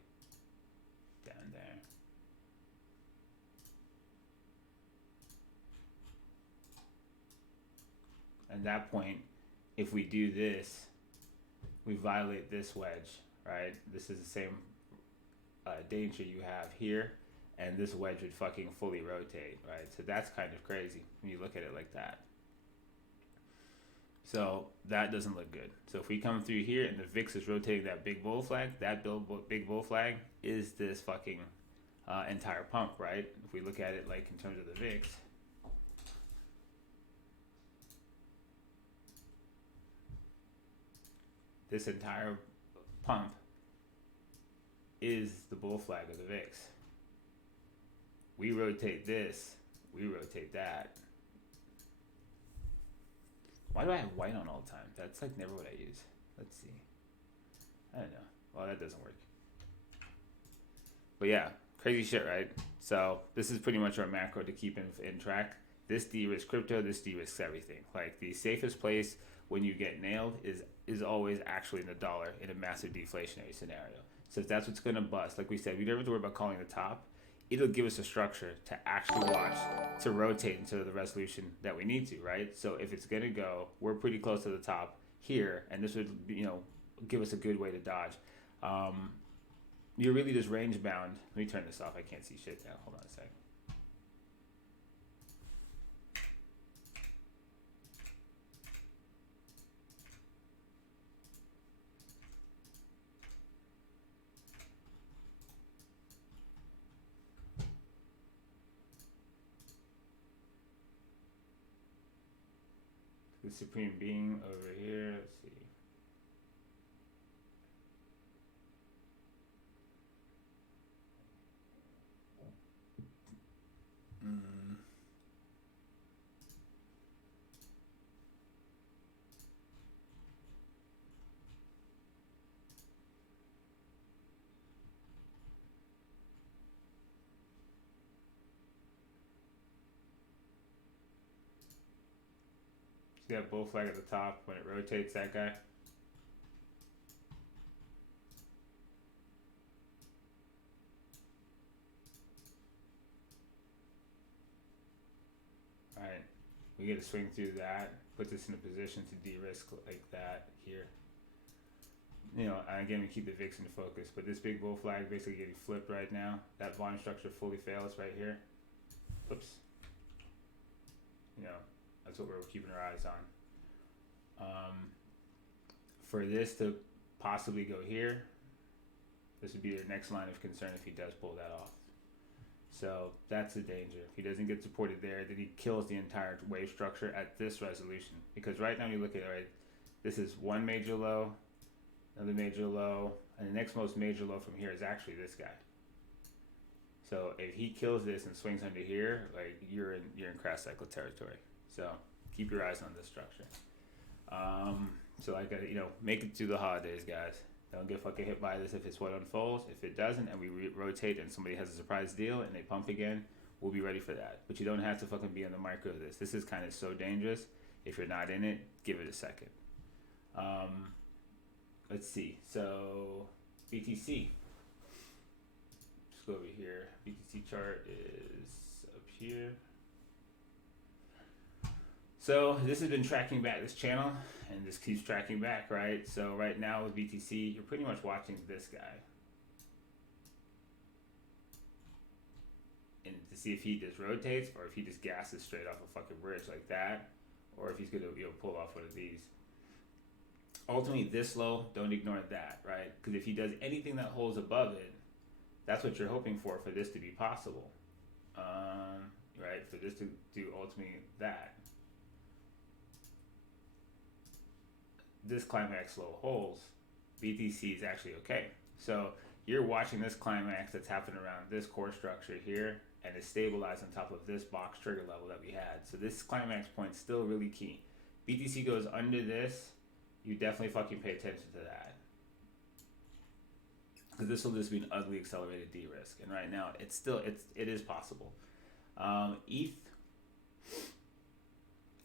down there. At that point, if we do this, we violate this wedge, right? This is the same danger you have here, and this wedge would fucking fully rotate, right? So that's kind of crazy when you look at it like that. So that doesn't look good. So if we come through here and the VIX is rotating that big bull flag, that big bull flag is this fucking entire pump, right? If we look at it like in terms of the VIX, this entire pump is the bull flag of the VIX. We rotate this, we rotate that. Why do I have white on all the time? That's like never what I use. Let's see. I don't know. Well, that doesn't work. But yeah, crazy shit, right? So this is pretty much our macro to keep in track. This de-risks crypto, this de-risks everything. Like the safest place when you get nailed is always actually in the dollar in a massive deflationary scenario. So if that's what's going to bust, like we said, we never have to worry about calling the top. It'll give us a structure to actually watch to rotate into the resolution that we need to, right? So if it's going to go, we're pretty close to the top here, and this would, give us a good way to dodge. You're really just range bound. Let me turn this off. I can't see shit now. Hold on a second. The Supreme Being over here. Let's see. See that bull flag at the top when it rotates, that guy? Alright, we get to swing through that, puts us in a position to de-risk like that here. Again, we keep the VIX in focus, but this big bull flag basically getting flipped right now. That volume structure fully fails right here. Oops. That's what we're keeping our eyes on. For this to possibly go here, this would be the next line of concern if he does pull that off. So that's the danger. If he doesn't get supported there, then he kills the entire wave structure at this resolution. Because right now you look at it, right, this is one major low, another major low, and the next most major low from here is actually this guy. So if he kills this and swings under here, like you're in crash cycle territory. So keep your eyes on this structure. So make it through the holidays, guys. Don't get fucking hit by this if it's what unfolds. If it doesn't and we rotate and somebody has a surprise deal and they pump again, we'll be ready for that. But you don't have to fucking be on the micro of this. This is kind of so dangerous. If you're not in it, give it a second. Let's see. So BTC. Let's go over here. BTC chart is up here. So this has been tracking back this channel, and this keeps tracking back, right? So right now with BTC, you're pretty much watching this guy. And to see if he just rotates or if he just gasses straight off a fucking bridge like that, or if he's gonna pull off one of these. Ultimately, this low, don't ignore that, right? Because if he does anything that holds above it, that's what you're hoping for this to be possible, right? For this to do ultimately that. This climax low holds, BTC is actually okay. So you're watching this climax that's happening around this core structure here, and it's stabilized on top of this box trigger level that we had. So this climax point is still really key. BTC goes under this, you definitely fucking pay attention to that. Because this will just be an ugly accelerated de-risk. And right now, it is possible.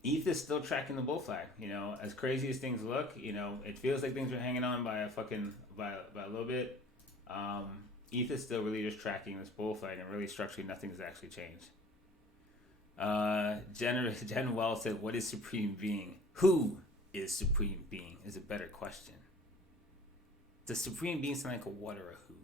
ETH is still tracking the bull flag. You know, as crazy as things look, you know, it feels like things are hanging on by a little bit. ETH is still really just tracking this bull flag, and really structurally nothing has actually changed. Jen Wells said, "What is Supreme Being? Who is Supreme Being?" is a better question. Does Supreme Being sound like a what or a who?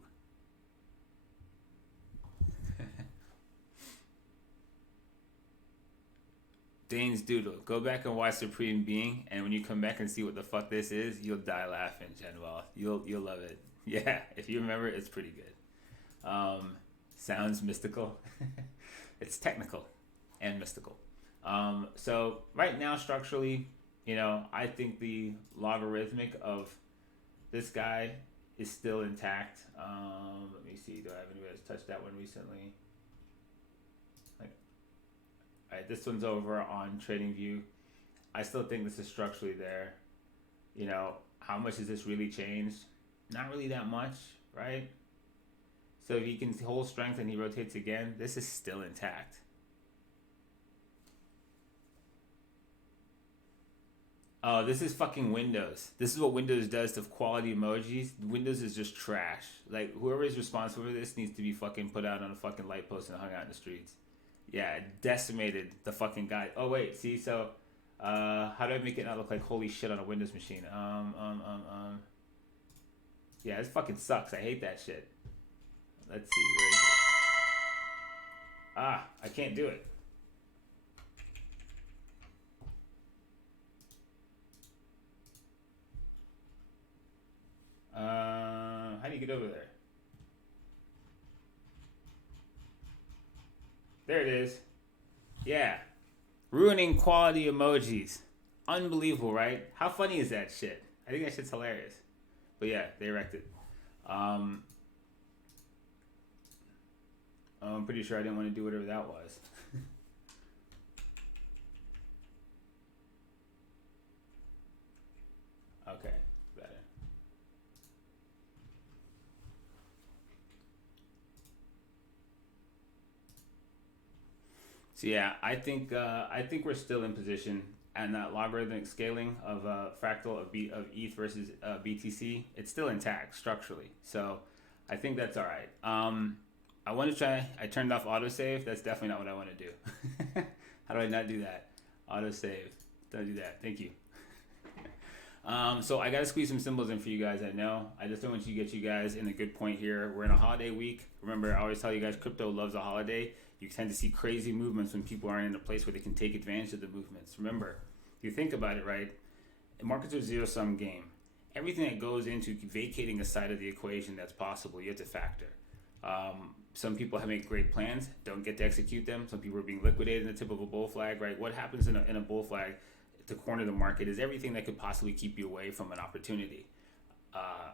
Dane's Doodle. Go back and watch Supreme Being, and when you come back and see what the fuck this is, you'll die laughing, Jen Wells. You'll love it. Yeah, if you remember, it's pretty good. Sounds mystical. It's technical and mystical. So right now, structurally, you know, I think the logarithmic of this guy is still intact. Let me see. Do I have anybody that's touched that one recently? All right, this one's over on TradingView. I still think this is structurally there. You know, how much has this really changed? Not really that much, right? So if he can hold strength and he rotates again, this is still intact. Oh, this is fucking Windows. This is what Windows does to quality emojis. Windows is just trash. Like, whoever is responsible for this needs to be fucking put out on a fucking light post and hung out in the streets. Yeah, it decimated the fucking guy. Oh, wait, see, so, how do I make it not look like holy shit on a Windows machine? Yeah, this fucking sucks. I hate that shit. Let's see, where is it? Ah, I can't do it. How do you get over there? There it is. Yeah. Ruining quality emojis. Unbelievable, right? How funny is that shit? I think that shit's hilarious. But yeah, they wrecked it. I'm pretty sure I didn't want to do whatever that was. Okay, better. So yeah, I think we're still in position, and that logarithmic scaling of fractal of ETH versus BTC, it's still intact structurally. So I think that's all right. I want to try. I turned off autosave. That's definitely not what I want to do. How do I not do that? Autosave. Don't do that. Thank you. So I got to squeeze some symbols in for you guys. I know. I just don't want you to get you guys in a good point here. We're in a holiday week. Remember, I always tell you guys, crypto loves a holiday. You tend to see crazy movements when people aren't in a place where they can take advantage of the movements. Remember, if you think about it, right, markets are a zero-sum game. Everything that goes into vacating a side of the equation that's possible, you have to factor. Some people make great plans, don't get to execute them. Some people are being liquidated in the tip of a bull flag, right? What happens in a bull flag to corner the market is everything that could possibly keep you away from an opportunity.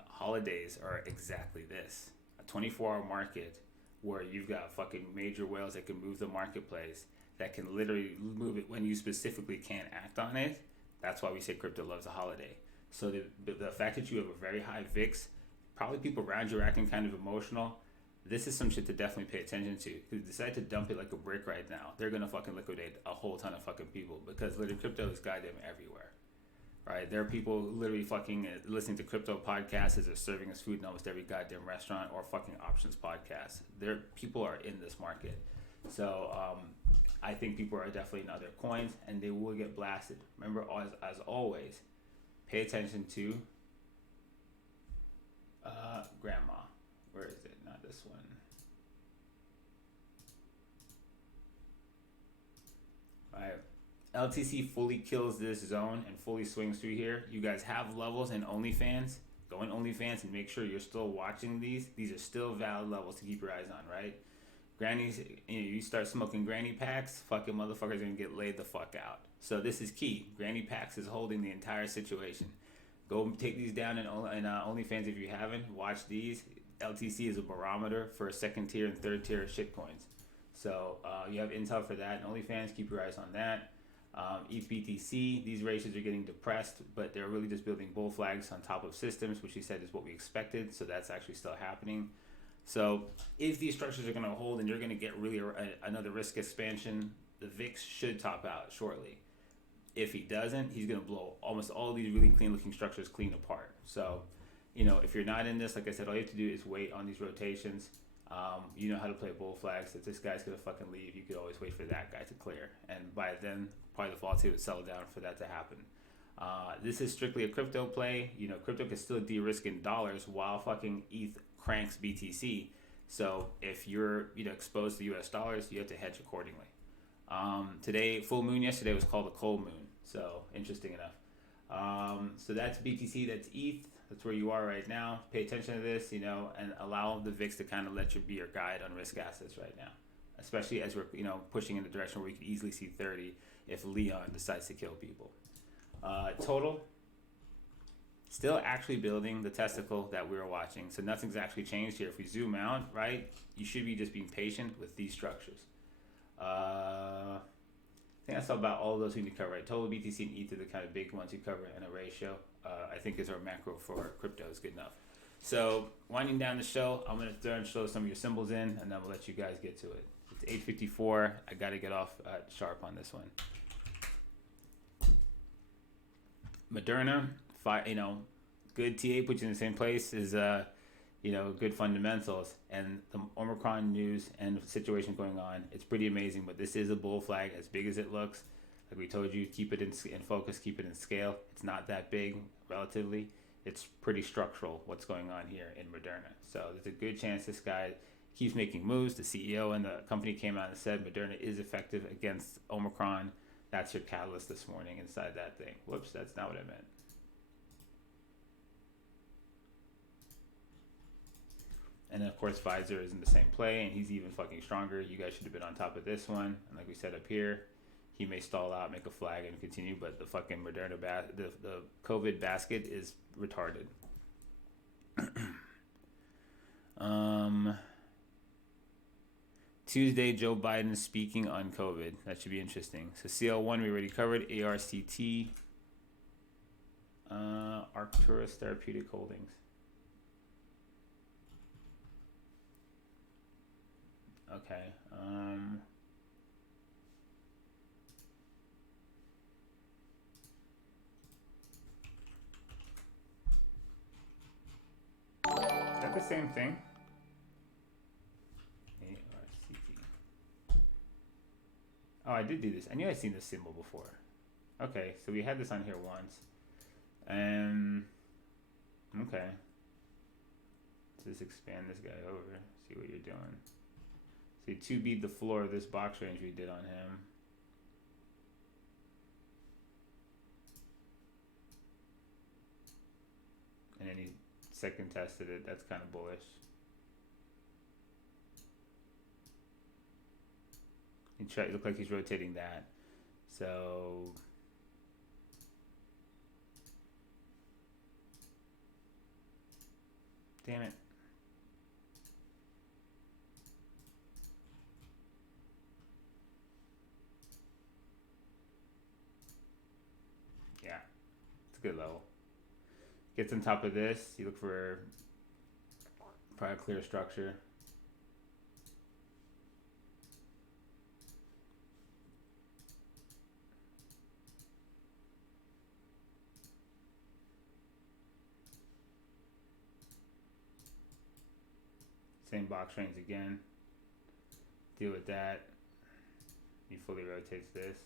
Holidays are exactly this. A 24-hour market where you've got fucking major whales that can move the marketplace, that can literally move it when you specifically can't act on it. That's why we say crypto loves a holiday. So the fact that you have a very high VIX, probably people around you are acting kind of emotional. This is some shit to definitely pay attention to. If you decide to dump it like a brick right now, they're gonna fucking liquidate a whole ton of fucking people, because literally crypto is goddamn everywhere. right? There are people literally fucking listening to crypto podcasts as they're serving us food in almost every goddamn restaurant, or fucking options podcasts. People are in this market. So I think people are definitely in other coins, and they will get blasted. Remember, as always, pay attention to grandma. Where is it? Not this one. All right. LTC fully kills this zone and fully swings through here. You guys have levels in OnlyFans. Go in OnlyFans and make sure you're still watching these. These are still valid levels to keep your eyes on, right? Grannies, you start smoking granny packs, fucking motherfuckers are gonna get laid the fuck out. So this is key. Granny packs is holding the entire situation. Go take these down in OnlyFans if you haven't. Watch these. LTC is a barometer for second tier and third tier shitcoins. So you have intel for that. And OnlyFans, keep your eyes on that. ETH-BTC, these ratios are getting depressed, but they're really just building bull flags on top of systems, which we said is what we expected. So that's actually still happening. So if these structures are going to hold and you're going to get really another risk expansion, the VIX should top out shortly. If he doesn't, he's going to blow almost all these really clean looking structures clean apart. So, if you're not in this, like I said, all you have to do is wait on these rotations. You know how to play bull flags. If this guy's going to fucking leave, you could always wait for that guy to clear. And by then, probably the volatility would settle down for that to happen. This is strictly a crypto play. Crypto can still de-risk in dollars while fucking ETH cranks BTC. So if you're exposed to US dollars, you have to hedge accordingly. Today, full moon yesterday was called a cold moon. So interesting enough. So that's BTC, that's ETH. That's where you are right now. Pay attention to this, and allow the VIX to kind of let you be your guide on risk assets right now. Especially as we're, pushing in the direction where we could easily see 30 if Leon decides to kill people. Total, still actually building the testicle that we were watching. So nothing's actually changed here. If we zoom out, right, you should be just being patient with these structures. I think that's about all of those we need to cover, right? Total, BTC, and ETH are the kind of big ones you cover in a ratio. I think is our macro for crypto is good enough. So winding down the show, I'm going to throw and show some of your symbols in, and then we'll let you guys get to it. It's 8:54. I got to get off sharp on this one. Moderna, good TA puts you in the same place as good fundamentals, and the Omicron news and situation going on. It's pretty amazing, but this is a bull flag as big as it looks. Like we told you, keep it in focus, keep it in scale. It's not that big relatively. It's pretty structural what's going on here in Moderna. So there's a good chance this guy keeps making moves. The CEO and the company came out and said Moderna is effective against Omicron. That's your catalyst this morning inside that thing. Whoops, that's not what I meant. And then, of course, Pfizer is in the same play, and he's even fucking stronger. You guys should have been on top of this one. And like we said up here, he may stall out, make a flag, and continue, but the fucking Moderna, the COVID basket is retarded. Tuesday, Joe Biden speaking on COVID. That should be interesting. So CL1 we already covered. ARCT, Arcturus Therapeutic Holdings. Okay. Is that the same thing? ARCT. Oh, I did do this. I knew I'd seen this symbol before. Okay, so we had this on here once. Okay. Let's just expand this guy over. See what you're doing. See, 2 beat the floor of this box range we did on him. And then he second tested it. That's kind of bullish. It looked like he's rotating that. So damn it. Yeah, it's a good level. Gets on top of this. You look for probably a clear structure. Same box range again. Deal with that. He fully rotates this.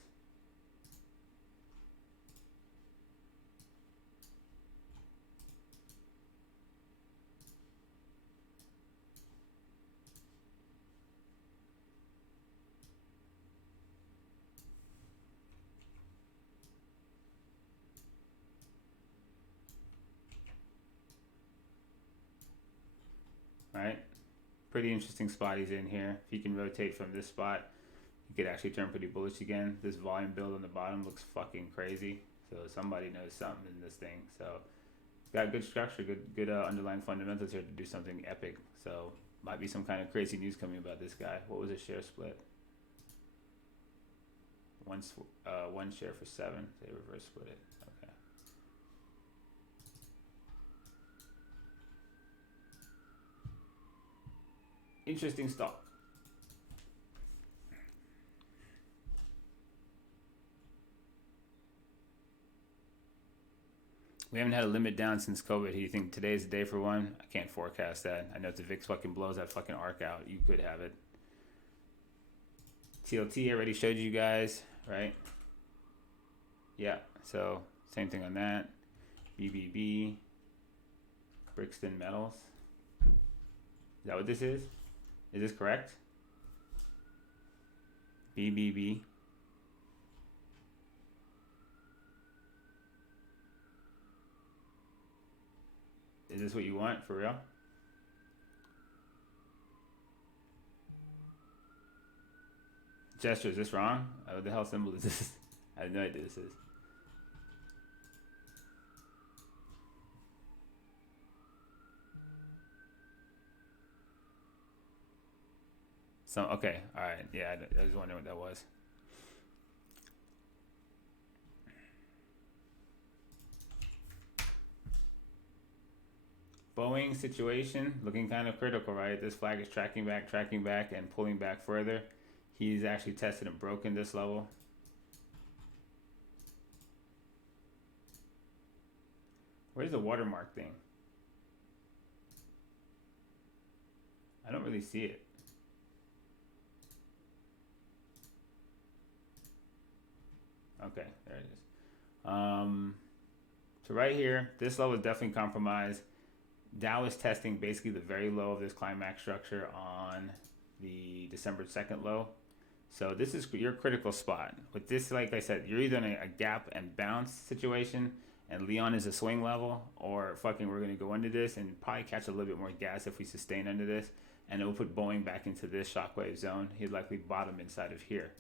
Right? Pretty interesting spot he's in here. If he can rotate from this spot, he could actually turn pretty bullish again. This volume build on the bottom looks fucking crazy. So somebody knows something in this thing. So got good structure, good underlying fundamentals here to do something epic. So might be some kind of crazy news coming about this guy. What was his share split? One share for 7. They reverse split it. Okay. Interesting stock. We haven't had a limit down since COVID. Do you think today's the day for one? I can't forecast that. I know if the VIX fucking blows that fucking arc out, you could have it. TLT I already showed you guys, right? Yeah, so same thing on that. BBB, Brixton Metals. Is that what this is? Is this correct? BBB. Is this what you want for real? Gesture, is this wrong? What the hell symbol is this? I have no idea this is. So, okay, alright, yeah, I was wondering what that was. Boeing situation, looking kind of critical, right? This flag is tracking back, and pulling back further. He's actually tested and broken this level. Where's the watermark thing? I don't really see it. Okay, there it is. So right here, this level is definitely compromised. Dow is testing basically the very low of this climax structure on the December 2nd low. So this is your critical spot. With this, like I said, you're either in a gap and bounce situation, and Leon is a swing level, or fucking we're going to go under this and probably catch a little bit more gas if we sustain under this, and it will put Boeing back into this shockwave zone. He'd likely bottom inside of here.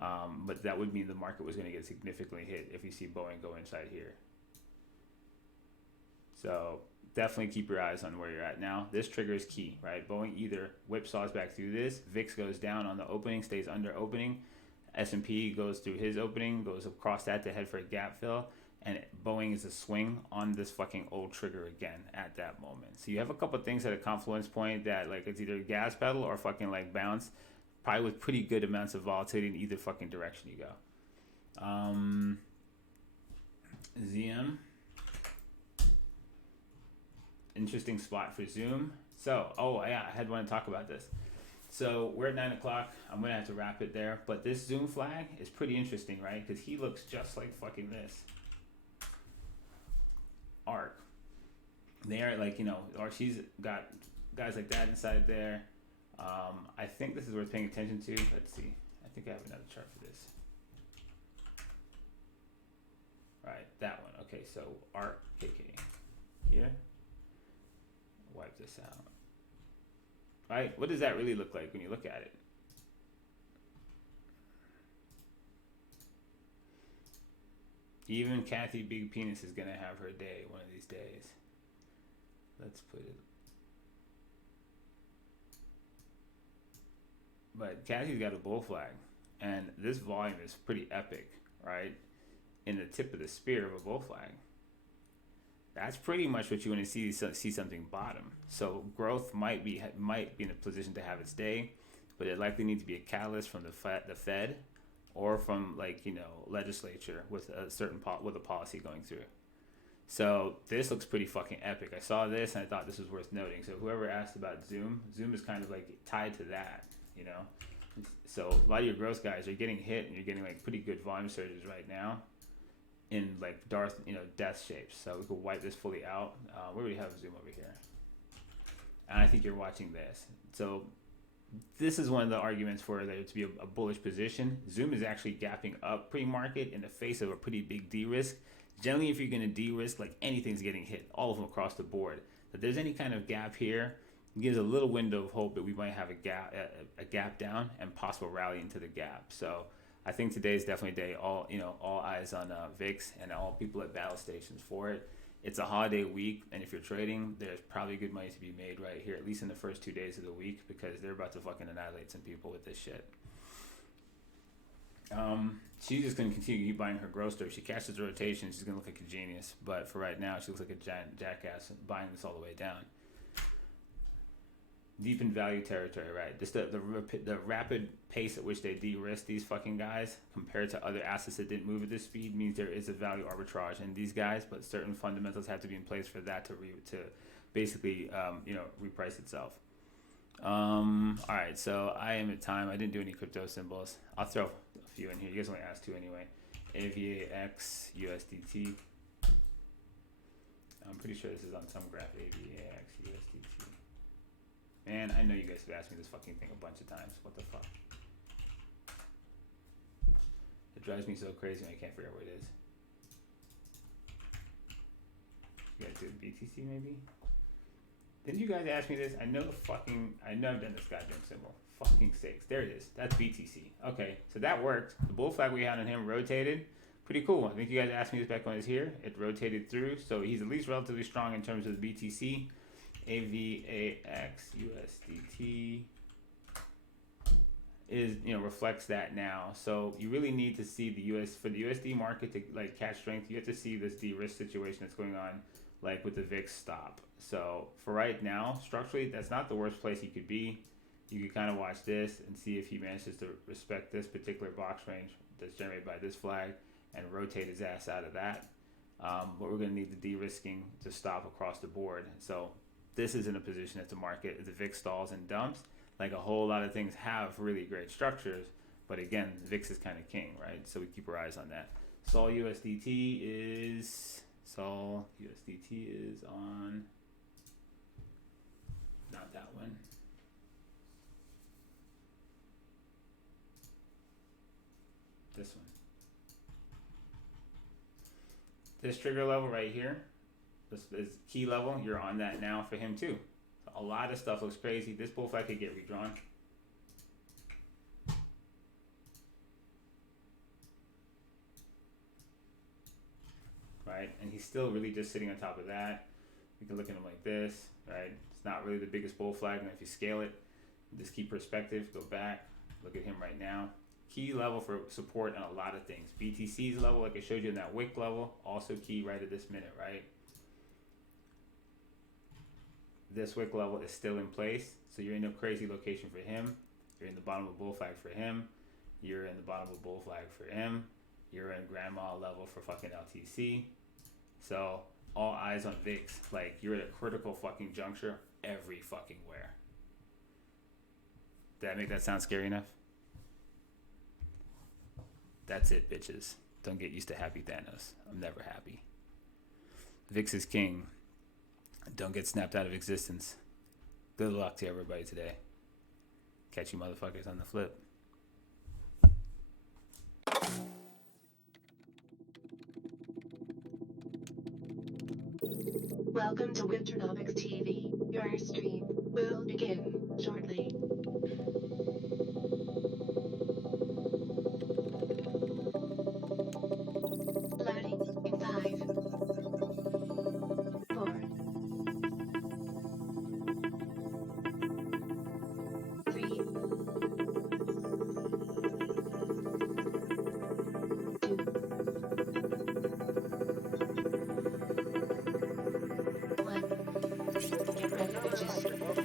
But that would mean the market was going to get significantly hit if you see Boeing go inside here. So definitely keep your eyes on where you're at now. This trigger is key, right? Boeing either whipsaws back through this, VIX goes down on the opening, stays under opening, S&P goes through his opening, goes across that to head for a gap fill, and Boeing is a swing on this fucking old trigger again at that moment. So you have a couple things at a confluence point that like it's either gas pedal or fucking like bounce, probably with pretty good amounts of volatility in either fucking direction you go. ZM. Interesting spot for Zoom. So, oh yeah, I had want to talk about this. So we're at 9 o'clock. I'm gonna have to wrap it there. But this Zoom flag is pretty interesting, right? Because he looks just like fucking this ARC. They are like, you know, or she's got guys like that inside there. I think this is worth paying attention to. Let's see. I think I have another chart for this. Right, that one. Okay, so ARC KK here. Wipe this out. Right? What does that really look like when you look at it? Even Kathy Big Penis is gonna have her day one of these days. Let's put it. But Kathy's got a bull flag, and this volume is pretty epic, right? In the tip of the spear of a bull flag. That's pretty much what you want to see something bottom. So growth might be in a position to have its day, but it likely needs to be a catalyst from the Fed, or from like, you know, legislature with a certain with a policy going through. So this looks pretty fucking epic. I saw this and I thought this was worth noting. So whoever asked about Zoom is kind of like tied to that, you know. So a lot of your growth guys are getting hit, and you're getting like pretty good volume surges right now in like death shapes. So we could wipe this fully out. We already have Zoom over here, and I think you're watching this. So this is one of the arguments for there to be a bullish position. Zoom is actually gapping up pre-market in the face of a pretty big de-risk. Generally, if you're going to de-risk, like anything's getting hit, all of them across the board. If there's any kind of gap here, it gives a little window of hope that we might have a gap down and possible rally into the gap. So I think today is definitely a day. All eyes on VIX and all people at battle stations for it. It's a holiday week, and if you're trading, there's probably good money to be made right here, at least in the first 2 days of the week, because they're about to fucking annihilate some people with this shit. She's just going to continue to keep buying her growth story. If she catches the rotation, she's going to look like a genius. But for right now, she looks like a giant jackass buying this all the way down. Deep in value territory, right? Just the rapid pace at which they de-risk these fucking guys compared to other assets that didn't move at this speed means there is a value arbitrage in these guys, but certain fundamentals have to be in place for that to basically reprice itself. All right, so I am at time. I didn't do any crypto symbols. I'll throw a few in here. You guys only asked two anyway. AVAX USDT. I'm pretty sure this is on some graph. AVAX USDT. Man, I know you guys have asked me this fucking thing a bunch of times. What the fuck? It drives me so crazy when I can't figure out what it is. You guys do BTC maybe? Didn't you guys ask me this? I know I've done this goddamn symbol. Fucking sakes. There it is. That's BTC. Okay, so that worked. The bull flag we had on him rotated. Pretty cool. I think you guys asked me this back when I was here. It rotated through, so he's at least relatively strong in terms of the BTC. AVAX USDT is reflects that now. So you really need to see the USD market to like catch strength. You have to see this de-risk situation that's going on, like with the VIX stop. So for right now, structurally, that's not the worst place he could be. You could kind of watch this and see if he manages to respect this particular box range that's generated by this flag and rotate his ass out of that. But we're going to need the de-risking to stop across the board. So this is in a position that the market, the VIX stalls and dumps. Like a whole lot of things have really great structures, but again, VIX is kind of king, right? So we keep our eyes on that. Sol USDT is on, not that one. This one. This trigger level right here, this is key level. You're on that now for him too. So a lot of stuff looks crazy. This bull flag could get redrawn. Right, and he's still really just sitting on top of that. You can look at him like this, right? It's not really the biggest bull flag, and if you scale it, just keep perspective, go back, look at him right now. Key level for support on a lot of things. BTC's level, like I showed you in that wick level, also key right at this minute, right? This wick level is still in place, so you're in a crazy location for him. You're in the bottom of a bull flag for him. You're in the bottom of a bull flag for him. You're in grandma level for fucking LTC. So all eyes on VIX. Like you're at a critical fucking juncture every fucking where. Did that make that sound scary enough? That's it, bitches. Don't get used to happy Thanos. I'm never happy. VIX is king. Don't get snapped out of existence. Good luck to everybody today. Catch you motherfuckers on the flip. Welcome to Winternomics TV. Your stream will begin shortly. Loading in 5, 4, 3, 2, 1. Get ready, bitches.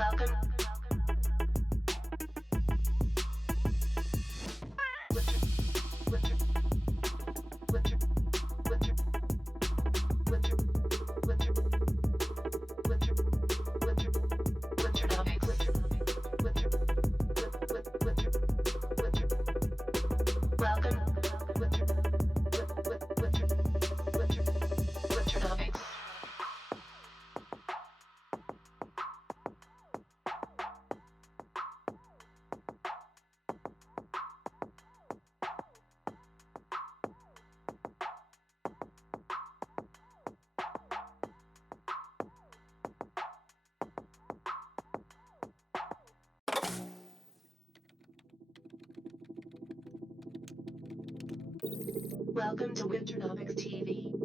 Welcome. Welcome to Winternomics TV.